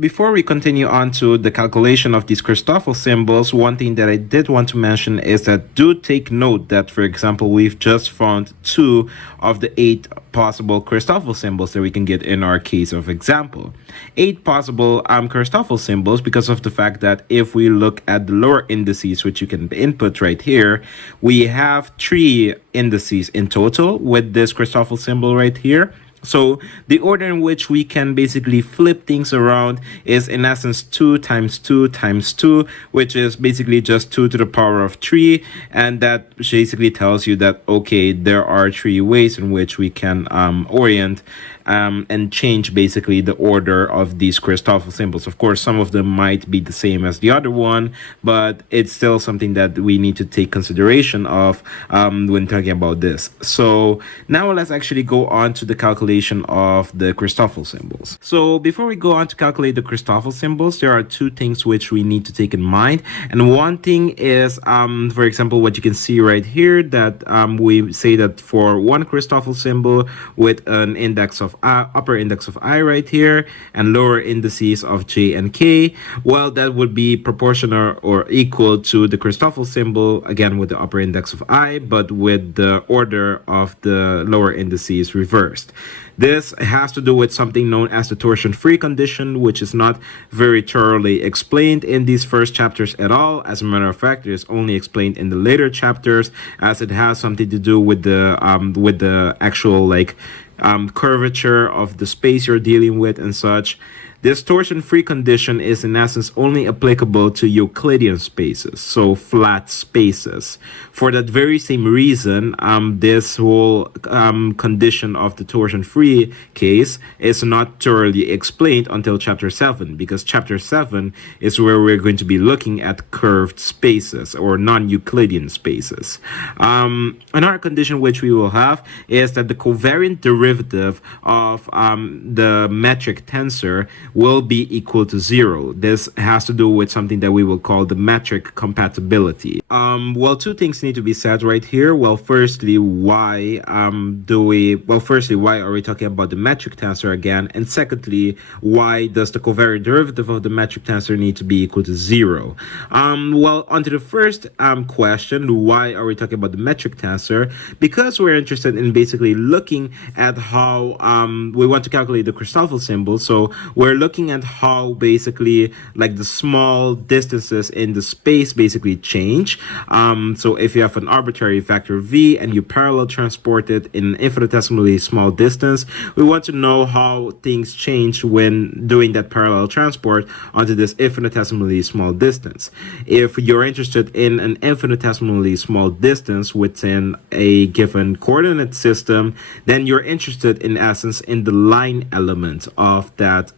Before we continue on to the calculation of these Christoffel symbols, one thing that I did want to mention is that do take note that, for example, we've just found 2 of the 8 possible Christoffel symbols that we can get in our case of example. 8 possible Christoffel symbols, because of the fact that if we look at the lower indices, which you can input right here, we have 3 indices in total with this Christoffel symbol right here. So the order in which we can basically flip things around is in essence 2 times 2 times 2, which is basically just 2 to the power of 3. And that basically tells you that, okay, there are 3 ways in which we can orient and change basically the order of these Christoffel symbols. Of course, some of them might be the same as the other one, but it's still something that we need to take consideration of when talking about this. So now let's actually go on to the calculation of the Christoffel symbols. So before we go on to calculate the Christoffel symbols, there are 2 things which we need to take in mind. And one thing is, for example, what you can see right here, that we say that for one Christoffel symbol with an index of upper index of I right here and lower indices of J and K, well, that would be proportional or equal to the Christoffel symbol, again with the upper index of I, but with the order of the lower indices reversed. This has to do with something known as the torsion-free condition, which is not very thoroughly explained in these first chapters at all. As a matter of fact, it is only explained in the later chapters, as it has something to do with the actual curvature of the space you're dealing with and such. This torsion-free condition is in essence only applicable to Euclidean spaces, so flat spaces. For that very same reason, this whole condition of the torsion-free case is not thoroughly explained until chapter 7, because chapter 7 is where we're going to be looking at curved spaces or non-Euclidean spaces. Another condition which we will have is that the covariant derivative of the metric tensor will be equal to 0. This has to do with something that we will call the metric compatibility. Well, 2 things need to be said right here. Well, firstly, why are we talking about the metric tensor again? And secondly, why does the covariant derivative of the metric tensor need to be equal to 0? Well, onto the first question, why are we talking about the metric tensor? Because we're interested in basically looking at how we want to calculate the Christoffel symbol. So we're looking at how basically like the small distances in the space basically change. So if you have an arbitrary vector v and you parallel transport it in an infinitesimally small distance, we want to know how things change when doing that parallel transport onto this infinitesimally small distance. If you're interested in an infinitesimally small distance within a given coordinate system, then you're interested in essence in the line element of that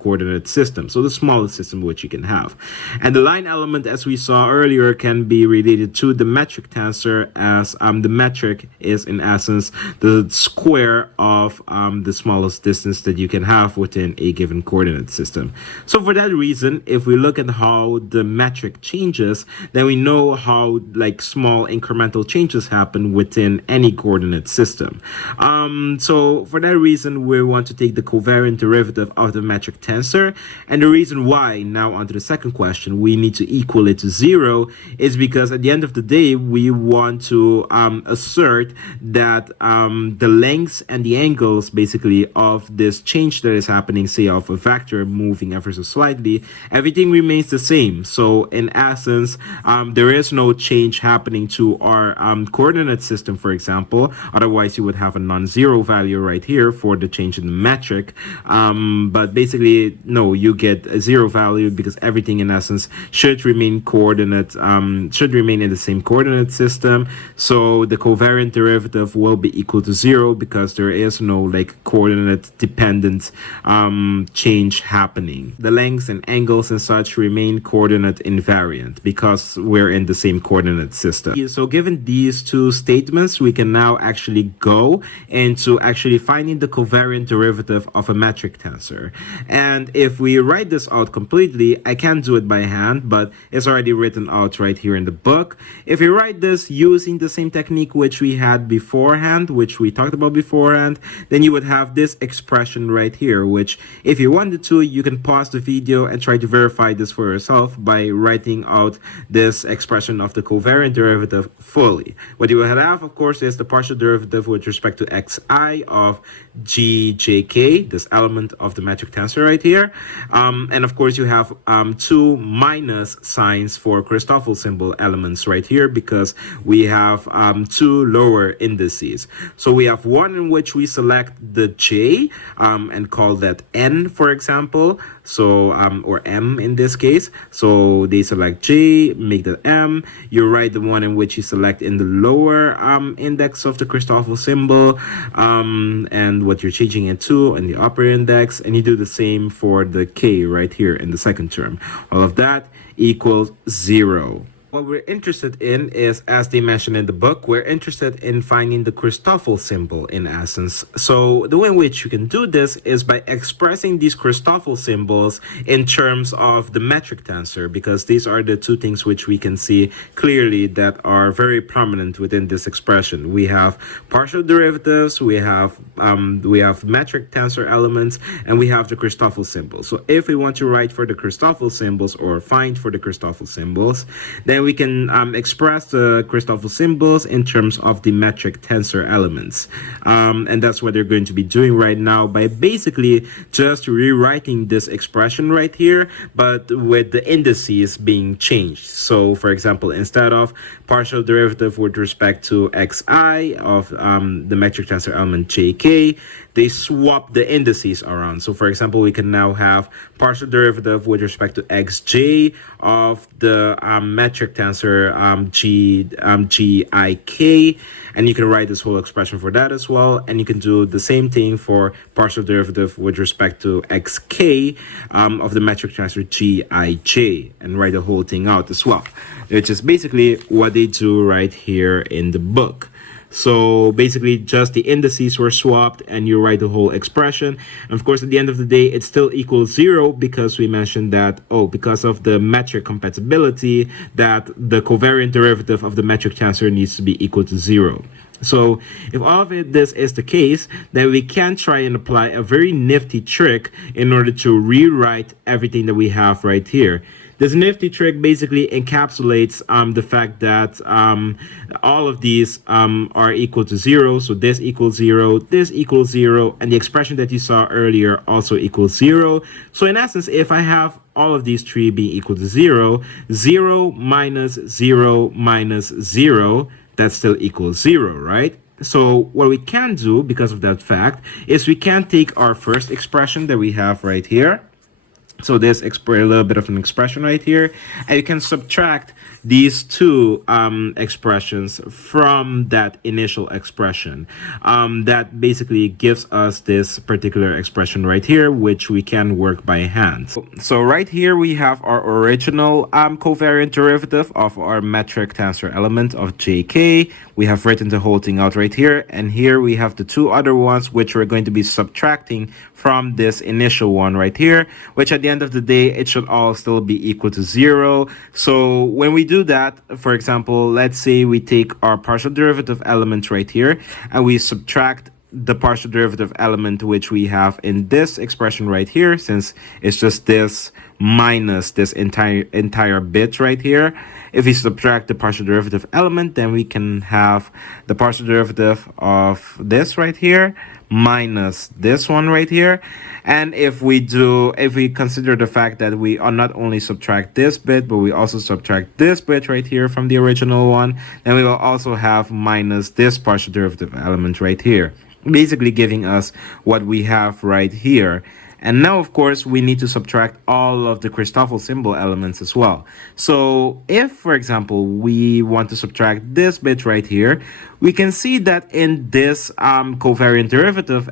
coordinate system, so the smallest system which you can have. And the line element, as we saw earlier, can be related to the metric tensor, as the metric is in essence the square of the smallest distance that you can have within a given coordinate system. So for that reason, if we look at how the metric changes, then we know how like small incremental changes happen within any coordinate system. So for that reason, we want to take the covariant derivative of of the metric tensor. And the reason why, now onto the second question, we need to equal it to 0 is because at the end of the day, we want to assert that the lengths and the angles basically of this change that is happening, say of a vector moving ever so slightly, everything remains the same. So in essence, there is no change happening to our coordinate system, for example. Otherwise, you would have a non-zero value right here for the change in the metric. But basically, no, you get a 0 value because everything in essence should remain should remain in the same coordinate system. So the covariant derivative will be equal to 0 because there is no like coordinate dependent change happening. The lengths and angles and such remain coordinate invariant because we're in the same coordinate system. So given these two statements, we can now actually go into actually finding the covariant derivative of a metric tensor. And if we write this out completely, I can't do it by hand, but it's already written out right here in the book. If we write this using the same technique which we had beforehand, which we talked about beforehand, then you would have this expression right here, which if you wanted to, you can pause the video and try to verify this for yourself by writing out this expression of the covariant derivative fully. What you will have, of course, is the partial derivative with respect to xi of gjk, this element of the metric tensor right here. And of course, you have two minus signs for Christoffel symbol elements right here because we have two lower indices. So we have one in which we select the j and call that n, for example. So or m in this case. So they select j, make that m. You write the one in which you select in the lower index of the Christoffel symbol, and what you're changing it to in the upper index, and you do the same for the k right here in the second term. All of that equals 0. What we're interested in is, as they mentioned in the book, we're interested in finding the Christoffel symbol in essence. So the way in which you can do this is by expressing these Christoffel symbols in terms of the metric tensor, because these are the two things which we can see clearly that are very prominent within this expression. We have partial derivatives, we have metric tensor elements, and we have the Christoffel symbol. So if we want to write for the Christoffel symbols or find for the Christoffel symbols, then we can express the Christoffel symbols in terms of the metric tensor elements. And that's what they're going to be doing right now by basically just rewriting this expression right here, but with the indices being changed. So for example, instead of partial derivative with respect to xi of the metric tensor element jk, they swap the indices around. So for example, we can now have partial derivative with respect to xj of the metric tensor gik, and you can write this whole expression for that as well. And you can do the same thing for partial derivative with respect to xk of the metric tensor gij, and write the whole thing out as well, which is basically what they do right here in the book. So basically just the indices were swapped and you write the whole expression. And of course, at the end of the day, it still equals 0 because we mentioned that, because of the metric compatibility, that the covariant derivative of the metric tensor needs to be equal to 0. So if all of this is the case, then we can try and apply a very nifty trick in order to rewrite everything that we have right here. This nifty trick basically encapsulates the fact that all of these are equal to 0. So this equals 0, this equals 0, and the expression that you saw earlier also equals 0. So in essence, if I have all of these three being equal to 0, 0 minus 0 minus 0, that still equals 0, right? So what we can do because of that fact is we can take our first expression that we have right here. So this a little bit of an expression right here, and you can subtract these two expressions from that initial expression. That basically gives us this particular expression right here, which we can work by hand. So right here we have our original covariant derivative of our metric tensor element of jk. We have written the whole thing out right here, and here we have the two other ones which we're going to be subtracting from this initial one right here, which at the end of the day, it should all still be equal to 0. So when we do that, for example, let's say we take our partial derivative element right here and we subtract the partial derivative element which we have in this expression right here, since it's just this minus this entire bit right here. If we subtract the partial derivative element, then we can have the partial derivative of this right here minus this one right here. And if we consider the fact that we are not only subtract this bit, but we also subtract this bit right here from the original one, then we will also have minus this partial derivative element right here, basically giving us what we have right here. And now, of course, we need to subtract all of the Christoffel symbol elements as well. So if, for example, we want to subtract this bit right here, we can see that in this covariant derivative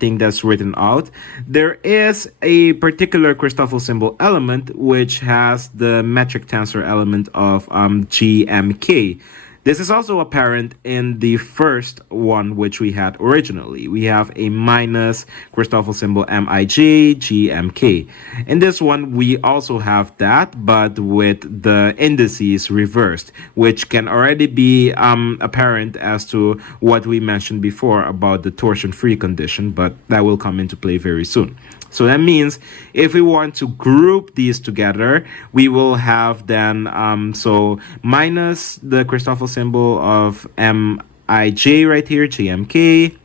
thing that's written out, there is a particular Christoffel symbol element which has the metric tensor element of GMK. This is also apparent in the first one which we had originally. We have a minus Christoffel symbol MIJ GMK. In this one, we also have that, but with the indices reversed, which can already be apparent as to what we mentioned before about the torsion-free condition, but that will come into play very soon. So that means if we want to group these together, we will have then, so minus the Christoffel symbol of MIJ right here, GMK,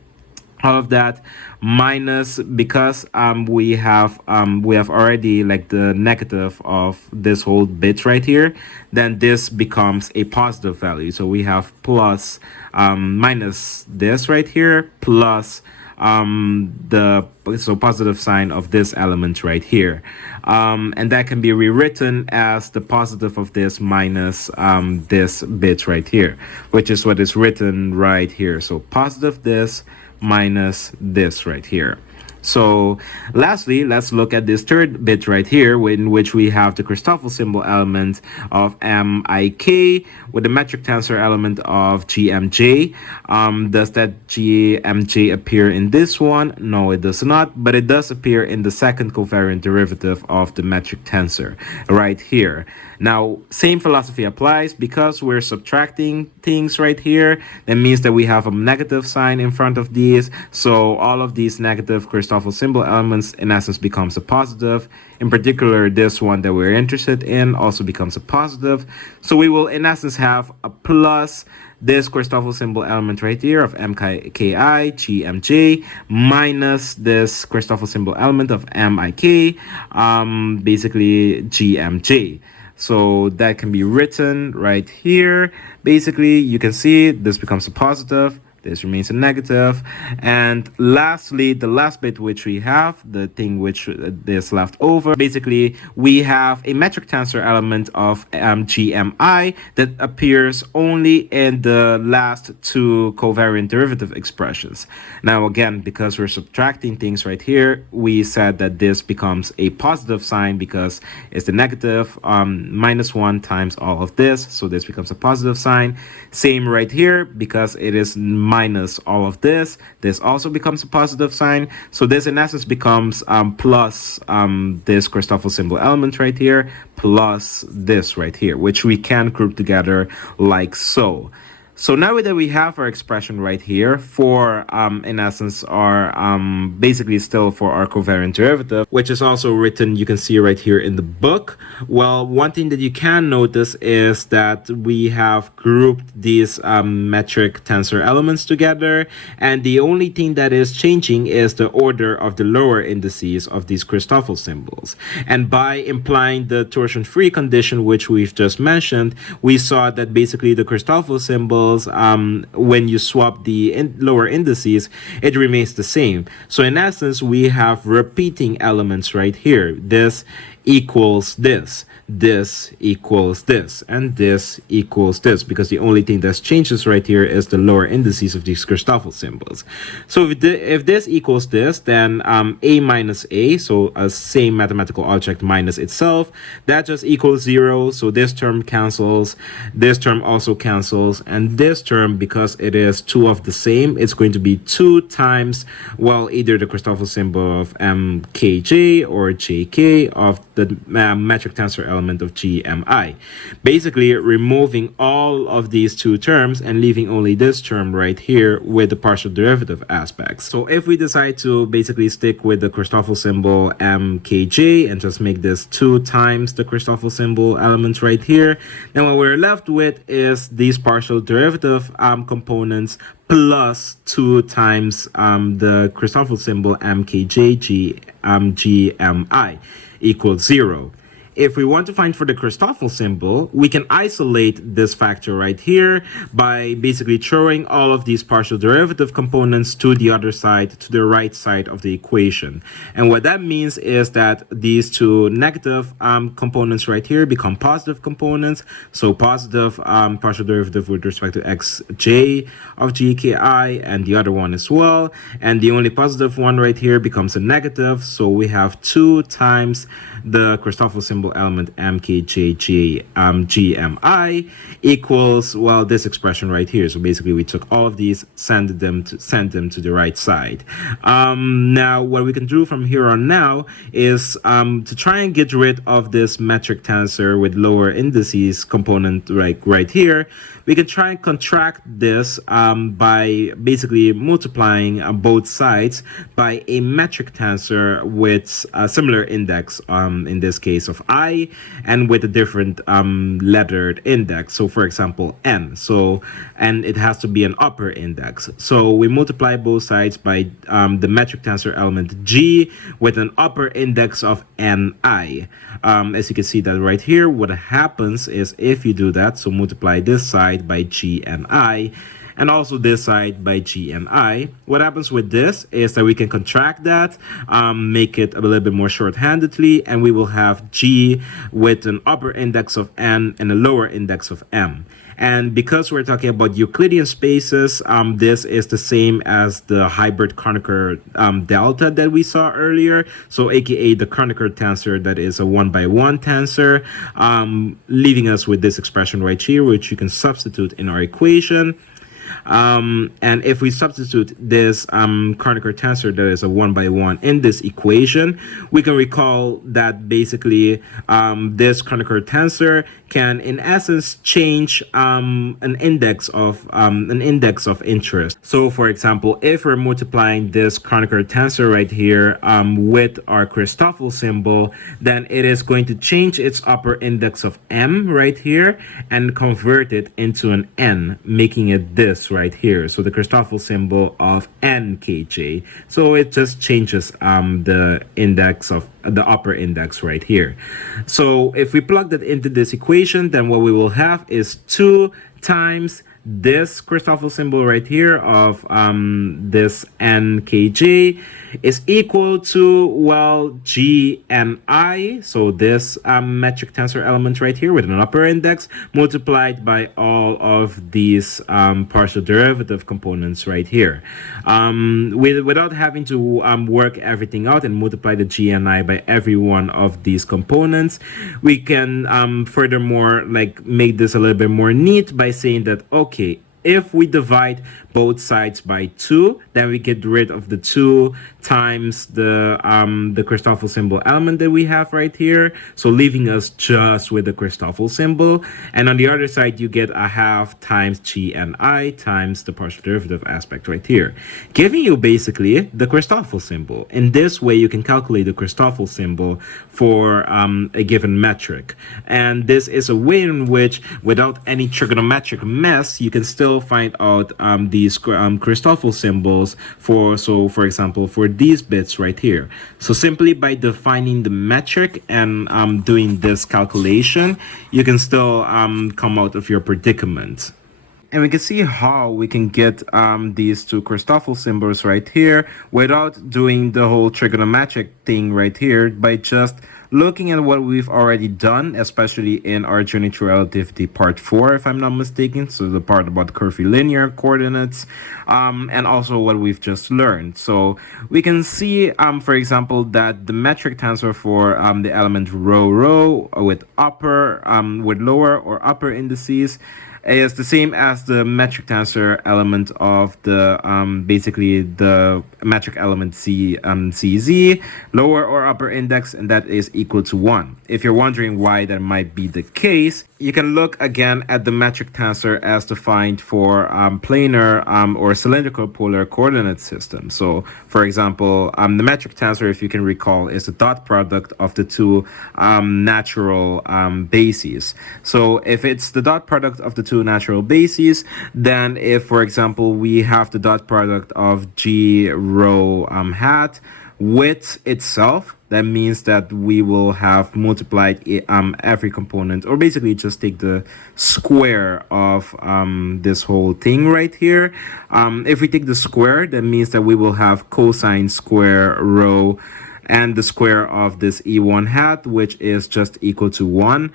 all of that, minus, because we have already like the negative of this whole bit right here, then this becomes a positive value. So we have plus minus this right here plus the positive sign of this element right here, and that can be rewritten as the positive of this minus this bit right here, which is what is written right here. So positive this minus this right here. So lastly, let's look at this third bit right here, in which we have the Christoffel symbol element of MIK with the metric tensor element of GMJ. Does that GMJ appear in this one? No, it does not, but it does appear in the second covariant derivative of the metric tensor right here. Now, same philosophy applies. Because we're subtracting things right here, that means that we have a negative sign in front of these. So all of these negative Christoffel symbol elements in essence becomes a positive. In particular, this one that we're interested in also becomes a positive. So we will in essence have a plus this Christoffel symbol element right here of MKI GMJ minus this Christoffel symbol element of MIK, basically GMJ. So that can be written right here. Basically, you can see this becomes a positive, this remains a negative. And lastly, the last bit which we have, the thing which is left over, basically we have a metric tensor element of GMI that appears only in the last two covariant derivative expressions. Now again, because we're subtracting things right here, we said that this becomes a positive sign because it's the negative minus 1 times all of this, so this becomes a positive sign. Same right here, because it is minus all of this, this also becomes a positive sign. So this in essence becomes plus this Christoffel symbol element right here plus this right here, which we can group together like so. So now that we have our expression right here for, in essence, our basically still for our covariant derivative, which is also written, you can see right here in the book. Well, one thing that you can notice is that we have grouped these metric tensor elements together, and the only thing that is changing is the order of the lower indices of these Christoffel symbols. And by implying the torsion-free condition, which we've just mentioned, we saw that basically the Christoffel symbol, when you swap the lower indices, it remains the same. So in essence, we have repeating elements right here. This equals this, this equals this, and this equals this, because the only thing that changes right here is the lower indices of these Christoffel symbols. So if this equals this, then a minus a, so a same mathematical object minus itself, that just equals 0. So this term cancels, this term also cancels, and this term, because it is two of the same, it's going to be 2 times, well, either the Christoffel symbol of mkj or jk of the metric tensor element of GMI. Basically removing all of these two terms and leaving only this term right here with the partial derivative aspects. So if we decide to basically stick with the Christoffel symbol mkj and just make this 2 times the Christoffel symbol element right here, then what we're left with is these partial derivative components plus 2 times the Christoffel symbol mkj gmi equals 0. If we want to find for the Christoffel symbol, we can isolate this factor right here by basically throwing all of these partial derivative components to the other side, to the right side of the equation. And what that means is that these two negative components right here become positive components. So positive partial derivative with respect to xj of gki and the other one as well. And the only positive one right here becomes a negative. So we have 2 times the Christoffel symbol element mkjg gmi equals, well, this expression right here. So basically we took all of these, sent them to the right side. Now what we can do from here on now is to try and get rid of this metric tensor with lower indices component right here. We can try and contract this by basically multiplying both sides by a metric tensor with a similar index, in this case of I, and with a different lettered index. So for example, n. And it has to be an upper index. So we multiply both sides by the metric tensor element g with an upper index of ni. As you can see that right here, what happens is if you do that, so multiply this side by gni and also this side by gni, what happens with this is that we can contract that, make it a little bit more shorthandedly, and we will have g with an upper index of n and a lower index of m. And because we're talking about Euclidean spaces, this is the same as the hybrid Kronecker delta that we saw earlier. So aka the Kronecker tensor that is a 1-by-1 tensor, leaving us with this expression right here, which you can substitute in our equation. And if we substitute this Kronecker tensor that is a 1-by-1 in this equation, we can recall that basically this Kronecker tensor can in essence change an index of interest. So for example, if we're multiplying this Kronecker tensor right here with our Christoffel symbol, then it is going to change its upper index of m right here and convert it into an n, making it this right here. So the Christoffel symbol of nkj. So it just changes the index of the upper index right here. So if we plug that into this equation, then what we will have is 2 times this Christoffel symbol right here of this nkj is equal to, well, gni, so this metric tensor element right here with an upper index, multiplied by all of these partial derivative components right here. Without having to work everything out and multiply the gni by every one of these components, we can furthermore make this a little bit more neat by saying that, okay, if we divide both sides by 2, then we get rid of the 2 times the Christoffel symbol element that we have right here, so leaving us just with the Christoffel symbol. And on the other side, you get a half times gni times the partial derivative aspect right here, giving you basically the Christoffel symbol. In this way, you can calculate the Christoffel symbol for a given metric. And this is a way in which, without any trigonometric mess, you can still find out these Christoffel symbols for example, for these bits right here. So simply by defining the metric and doing this calculation, you can still come out of your predicament. And we can see how we can get these two Christoffel symbols right here without doing the whole trigonometric thing right here, by just looking at what we've already done, especially in our Journey to Relativity part 4, if I'm not mistaken. So the part about curvilinear coordinates, and also what we've just learned. So we can see, for example, that the metric tensor for the element rho with lower or upper indices is the same as the metric tensor element of the basically the metric element CZ, lower or upper index, and that is equal to 1. If you're wondering why that might be the case, you can look again at the metric tensor as defined for planar or cylindrical polar coordinate system. So, for example, the metric tensor, if you can recall, is the dot product of the two natural bases. So, if it's the dot product of the two natural bases, then if, for example, we have the dot product of G rho hat with itself, that means that we will have multiplied every component, or basically just take the square of this whole thing right here. If we take the square, that means that we will have cosine square rho and the square of this E1 hat, which is just equal to 1.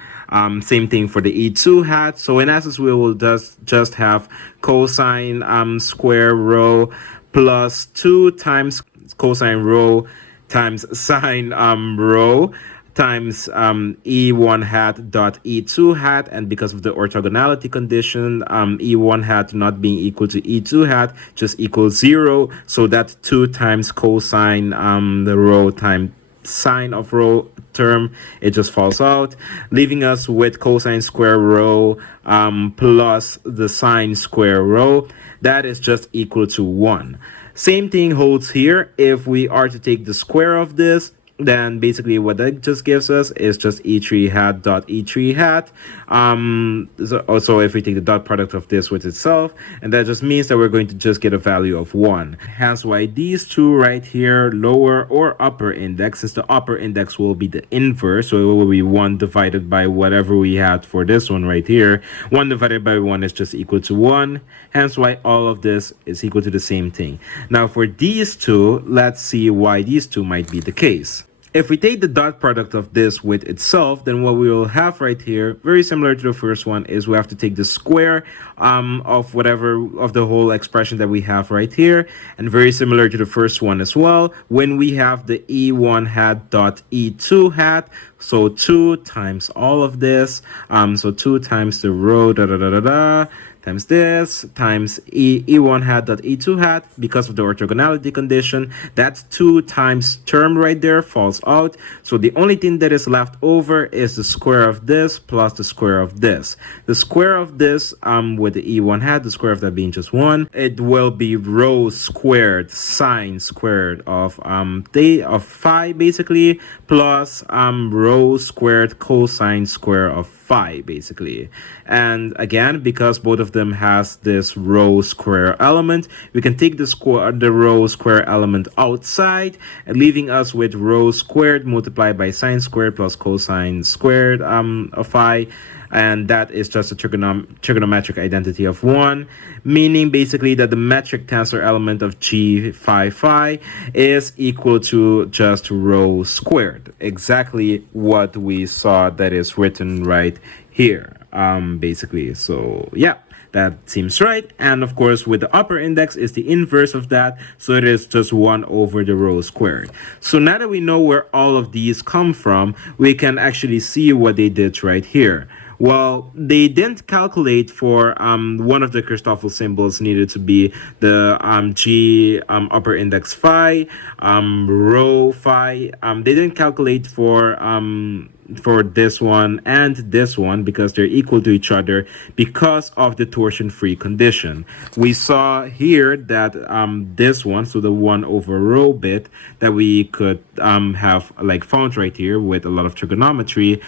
Same thing for the E2 hat. So in essence, we will just have cosine square rho plus 2 times cosine rho times sine rho times E1 hat dot E2 hat, and because of the orthogonality condition, E1 hat not being equal to E2 hat just equals 0, so that 2 times cosine the rho times sine of rho term, it just falls out, leaving us with cosine square rho plus the sine square rho. That is just equal to 1. Same thing holds here. If we are to take the square of this, then basically what that just gives us is just E3 hat dot E3 hat. Also, if we take the dot product of this with itself, and that just means that we're going to just get a value of 1. Hence why these two right here, lower or upper index, since the upper index will be the inverse, so it will be 1 divided by whatever we had for this one right here. 1 divided by 1 is just equal to 1. Hence why all of this is equal to the same thing. Now for these two, let's see why these two might be the case. If we take the dot product of this with itself, then what we will have right here, very similar to the first one, is we have to take the square of whatever of the whole expression that we have right here, and very similar to the first one as well, when we have the E1 hat dot E2 hat, so 2 times all of this, so 2 times the rho times this times E1 hat dot E2 hat, because of the orthogonality condition, that 2 times term right there falls out. So the only thing that is left over is the square of this plus the square of this. The square of this with the E1 hat, the square of that being just 1, it will be rho squared sine squared of phi basically, plus rho squared cosine square of phi basically. And again, because both of them has this rho square element, we can take the rho square element outside, leaving us with rho squared multiplied by sine squared plus cosine squared of phi, and that is just a trigonometric identity of 1, meaning basically that the metric tensor element of G phi is equal to just rho squared, exactly what we saw that is written right here, basically. So yeah, that seems right. And of course, with the upper index is the inverse of that, so it is just 1 over the rho squared. So now that we know where all of these come from, we can actually see what they did right here. Well, they didn't calculate for one of the Christoffel symbols needed to be the G upper index phi, rho phi. They didn't calculate for this one and this one because they're equal to each other because of the torsion free condition. We saw here that this one, so the 1 over rho bit that we could have like found right here with a lot of trigonometry,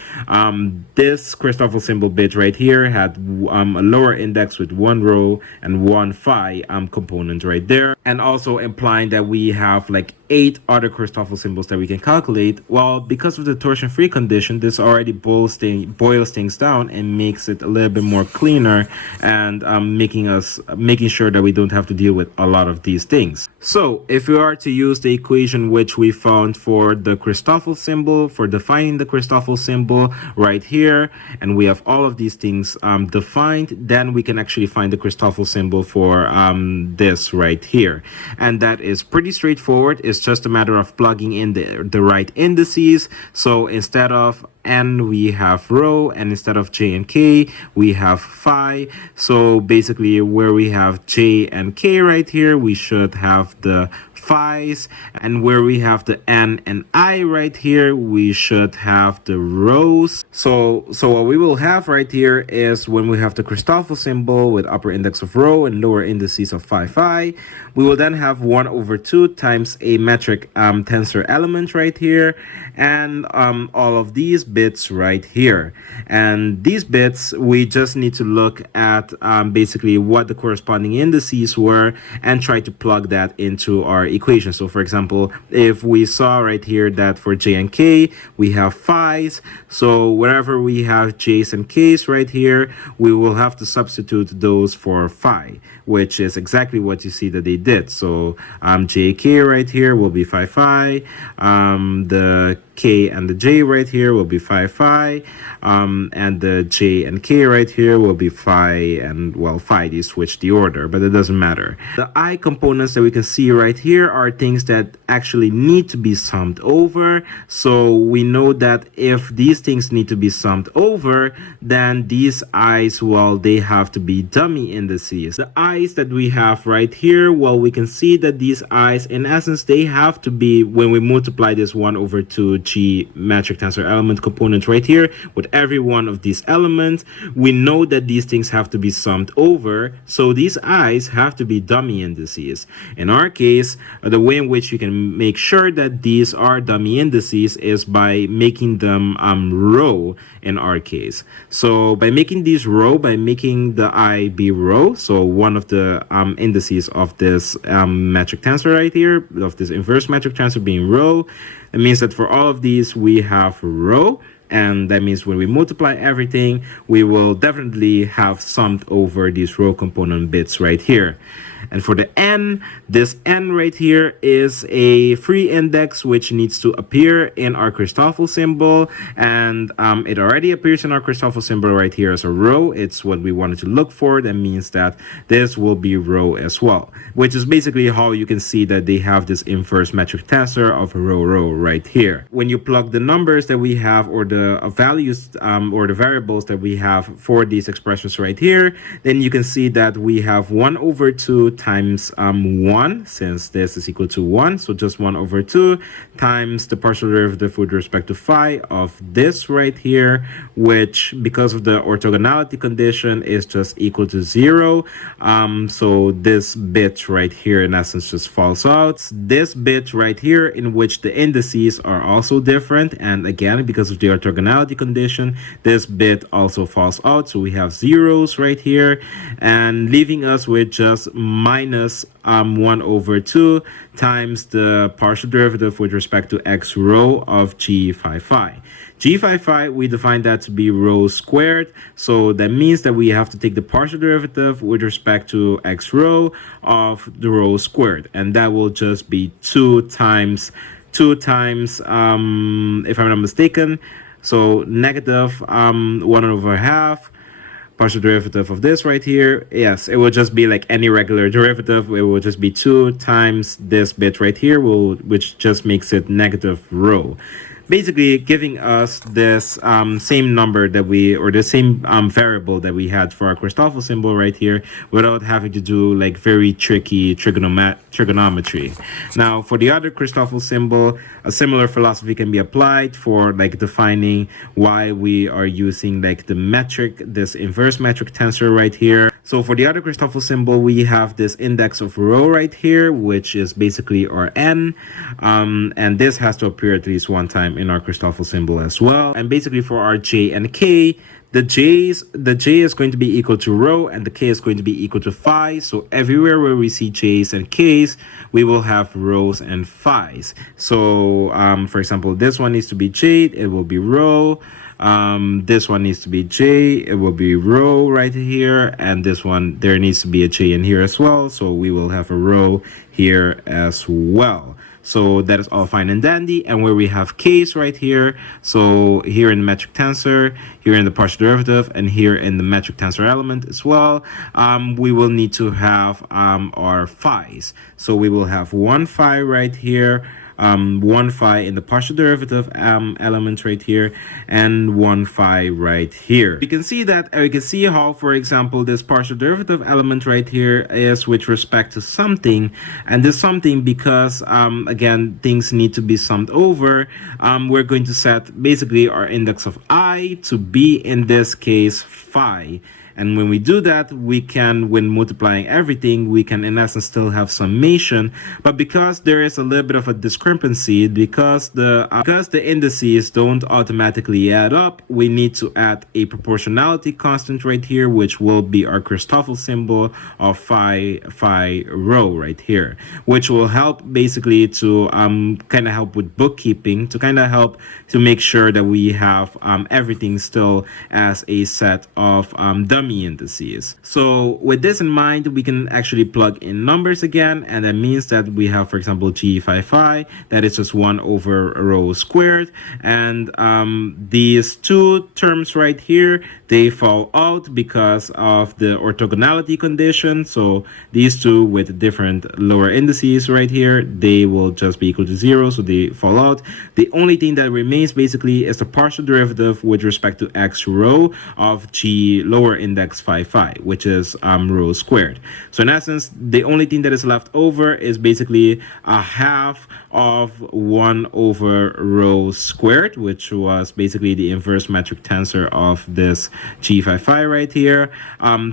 this Christoffel symbol bit right here had a lower index with 1 rho and 1 phi component right there, and also implying that we have like 8 other Christoffel symbols that we can calculate. Well, because of the torsion free condition, this already boils things down and makes it a little bit more cleaner, and making sure that we don't have to deal with a lot of these things. So if we are to use the equation which we found for the Christoffel symbol, for defining the Christoffel symbol right here, and we have all of these things defined, then we can actually find the Christoffel symbol for this right here, and that is pretty straightforward. It's just a matter of plugging in the right indices. So instead of n we have rho, and instead of j and k we have phi. So basically where we have j and k right here, we should have the phi's, and where we have the n and I right here, we should have the rhos. So what we will have right here is, when we have the Christoffel symbol with upper index of rho and lower indices of phi, we will then have 1 over 2 times a metric tensor element right here, and all of these bits right here. And these bits, we just need to look at basically what the corresponding indices were and try to plug that into our equation. So for example, if we saw right here that for j and k we have phi's, so wherever we have j's and k's right here, we will have to substitute those for phi, which is exactly what you see that they did. So jk right here will be phi, the k and the j right here will be phi, and the j and k right here will be phi, and well, phi, they switch the order, but it doesn't matter. The I components that we can see right here are things that actually need to be summed over. So we know that if these things need to be summed over, then these i's, well, they have to be dummy indices. The i's that we have right here, well, we can see that these i's, in essence, they have to be, when we multiply this 1 over 2 g metric tensor element component right here with every one of these elements, we know that these things have to be summed over. So these i's have to be dummy indices. In our case, the way in which you can make sure that these are dummy indices is by making them rho in our case. So by making these rho, by making the I be rho, so one of the indices of this metric tensor right here, of this inverse metric tensor being rho, it means that for all of these we have rho. And that means when we multiply everything, we will definitely have summed over these rho component bits right here. And for the n, this n right here is a free index which needs to appear in our Christoffel symbol, and it already appears in our Christoffel symbol right here as a rho. It's what we wanted to look for. That means that this will be rho as well, which is basically how you can see that they have this inverse metric tensor of rho right here. When you plug the numbers that we have, or the values or the variables that we have for these expressions right here, then you can see that we have 1 over 2 times 1, since this is equal to 1, so just 1 over 2 times the partial derivative with respect to phi of this right here, which, because of the orthogonality condition, is just equal to 0. So this bit right here in essence just falls out. This bit right here, in which the indices are also different, and again, because of the orthogonality condition, this bit also falls out. So we have zeros right here, and leaving us with just minus 1 over 2 times the partial derivative with respect to x rho of g phi. G phi, we define that to be rho squared. So that means that we have to take the partial derivative with respect to x rho of the rho squared. And that will just be 2 times, if I'm not mistaken, so negative 1 over half partial derivative of this right here. Yes, it will just be like any regular derivative. It will just be 2 times this bit right here, which just makes it negative rho, basically giving us this same number that we, or the same variable that we had for our Christoffel symbol right here, without having to do like very tricky trigonometry. Now for the other Christoffel symbol, a similar philosophy can be applied for like defining why we are using like the metric, this inverse metric tensor right here. So for the other Christoffel symbol, we have this index of rho right here, which is basically our n, and this has to appear at least one time in our Christoffel symbol as well. And basically for our j and k, the j is going to be equal to rho, and the k is going to be equal to phi. So everywhere where we see j's and k's, we will have rhos and phi's. So for example, this one needs to be j, it will be rho. This one needs to be j, it will be rho right here, and this one, there needs to be a j in here as well, so we will have a rho here as well. So that is all fine and dandy. And where we have case right here, so here in the metric tensor, here in the partial derivative, and here in the metric tensor element as well, we will need to have our phi's. So we will have one phi right here, one phi in the partial derivative element right here, and one phi right here. You can see that, or you can see how, for example, this partial derivative element right here is with respect to something, and this something, because again, things need to be summed over, we're going to set basically our index of I to be, in this case, phi. And when we do that, we can, when multiplying everything, we can in essence still have summation. But because there is a little bit of a discrepancy, because the indices don't automatically add up, we need to add a proportionality constant right here, which will be our Christoffel symbol of phi rho right here, which will help basically to kind of help with bookkeeping, to kind of help to make sure that we have everything still as a set of dummy indices. So with this in mind, we can actually plug in numbers again, and that means that we have, for example, g phi, that is just 1 over rho squared, and these two terms right here, they fall out because of the orthogonality condition. So these two with different lower indices right here, they will just be equal to 0, so they fall out. The only thing that remains basically is the partial derivative with respect to x rho of g lower index phi, which is rho squared. So in essence, the only thing that is left over is basically a half of 1 over rho squared, which was basically the inverse metric tensor of this g phi right here,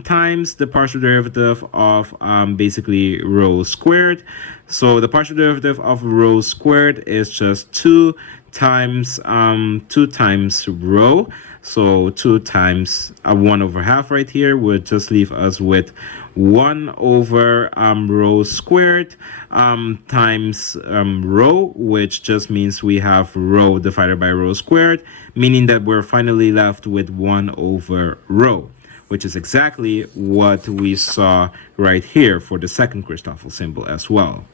times the partial derivative of basically rho squared. So the partial derivative of rho squared is just 2 times rho. So 2 times 1 over half right here would just leave us with 1 over rho squared times rho, which just means we have rho divided by rho squared, meaning that we're finally left with 1 over rho, which is exactly what we saw right here for the second Christoffel symbol as well.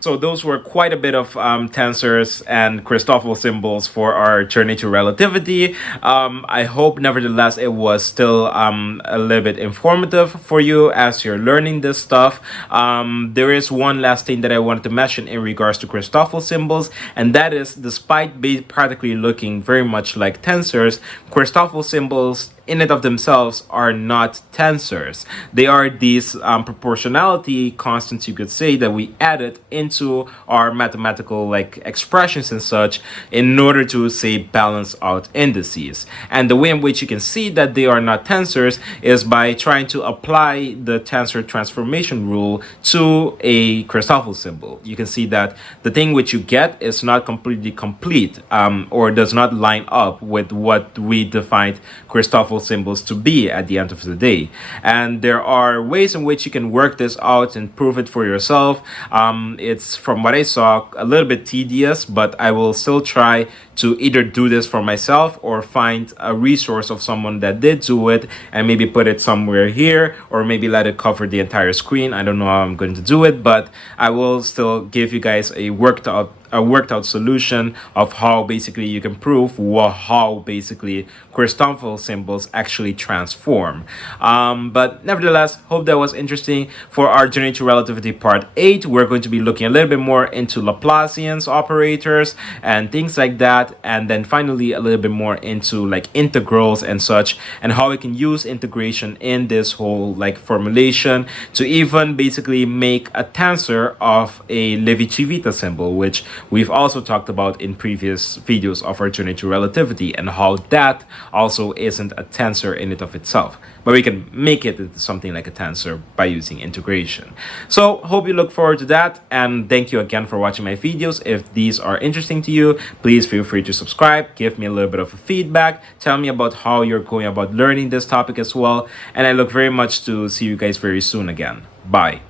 So those were quite a bit of tensors and Christoffel symbols for our journey to relativity. I hope, nevertheless, it was still a little bit informative for you as you're learning this stuff. There is one last thing that I wanted to mention in regards to Christoffel symbols, and that is, despite practically looking very much like tensors, Christoffel symbols in and of themselves are not tensors. They are these proportionality constants, you could say, that we added into our mathematical like expressions and such in order to, say, balance out indices. And the way in which you can see that they are not tensors is by trying to apply the tensor transformation rule to a Christoffel symbol. You can see that the thing which you get is not completely complete, or does not line up with what we defined Christoffel symbols to be at the end of the day. And there are ways in which you can work this out and prove it for yourself. It's, from what I saw, a little bit tedious, but I will still try to either do this for myself or find a resource of someone that did do it and maybe put it somewhere here, or maybe let it cover the entire screen. I don't know how I'm going to do it, but I will still give you guys a worked out solution of how basically you can prove how basically Christoffel symbols actually transform. But nevertheless, hope that was interesting. For our journey to relativity part 8, we're going to be looking a little bit more into Laplacians, operators, and things like that, and then finally a little bit more into like integrals and such, and how we can use integration in this whole like formulation to even basically make a tensor of a Levi-Civita symbol, which we've also talked about in previous videos of our journey to relativity, and how that also isn't a tensor in and of itself, but we can make it into something like a tensor by using integration. So hope you look forward to that, and thank you again for watching my videos. If these are interesting to you, please feel free to subscribe, give me a little bit of feedback, tell me about how you're going about learning this topic as well, and I look very much to see you guys very soon again. Bye.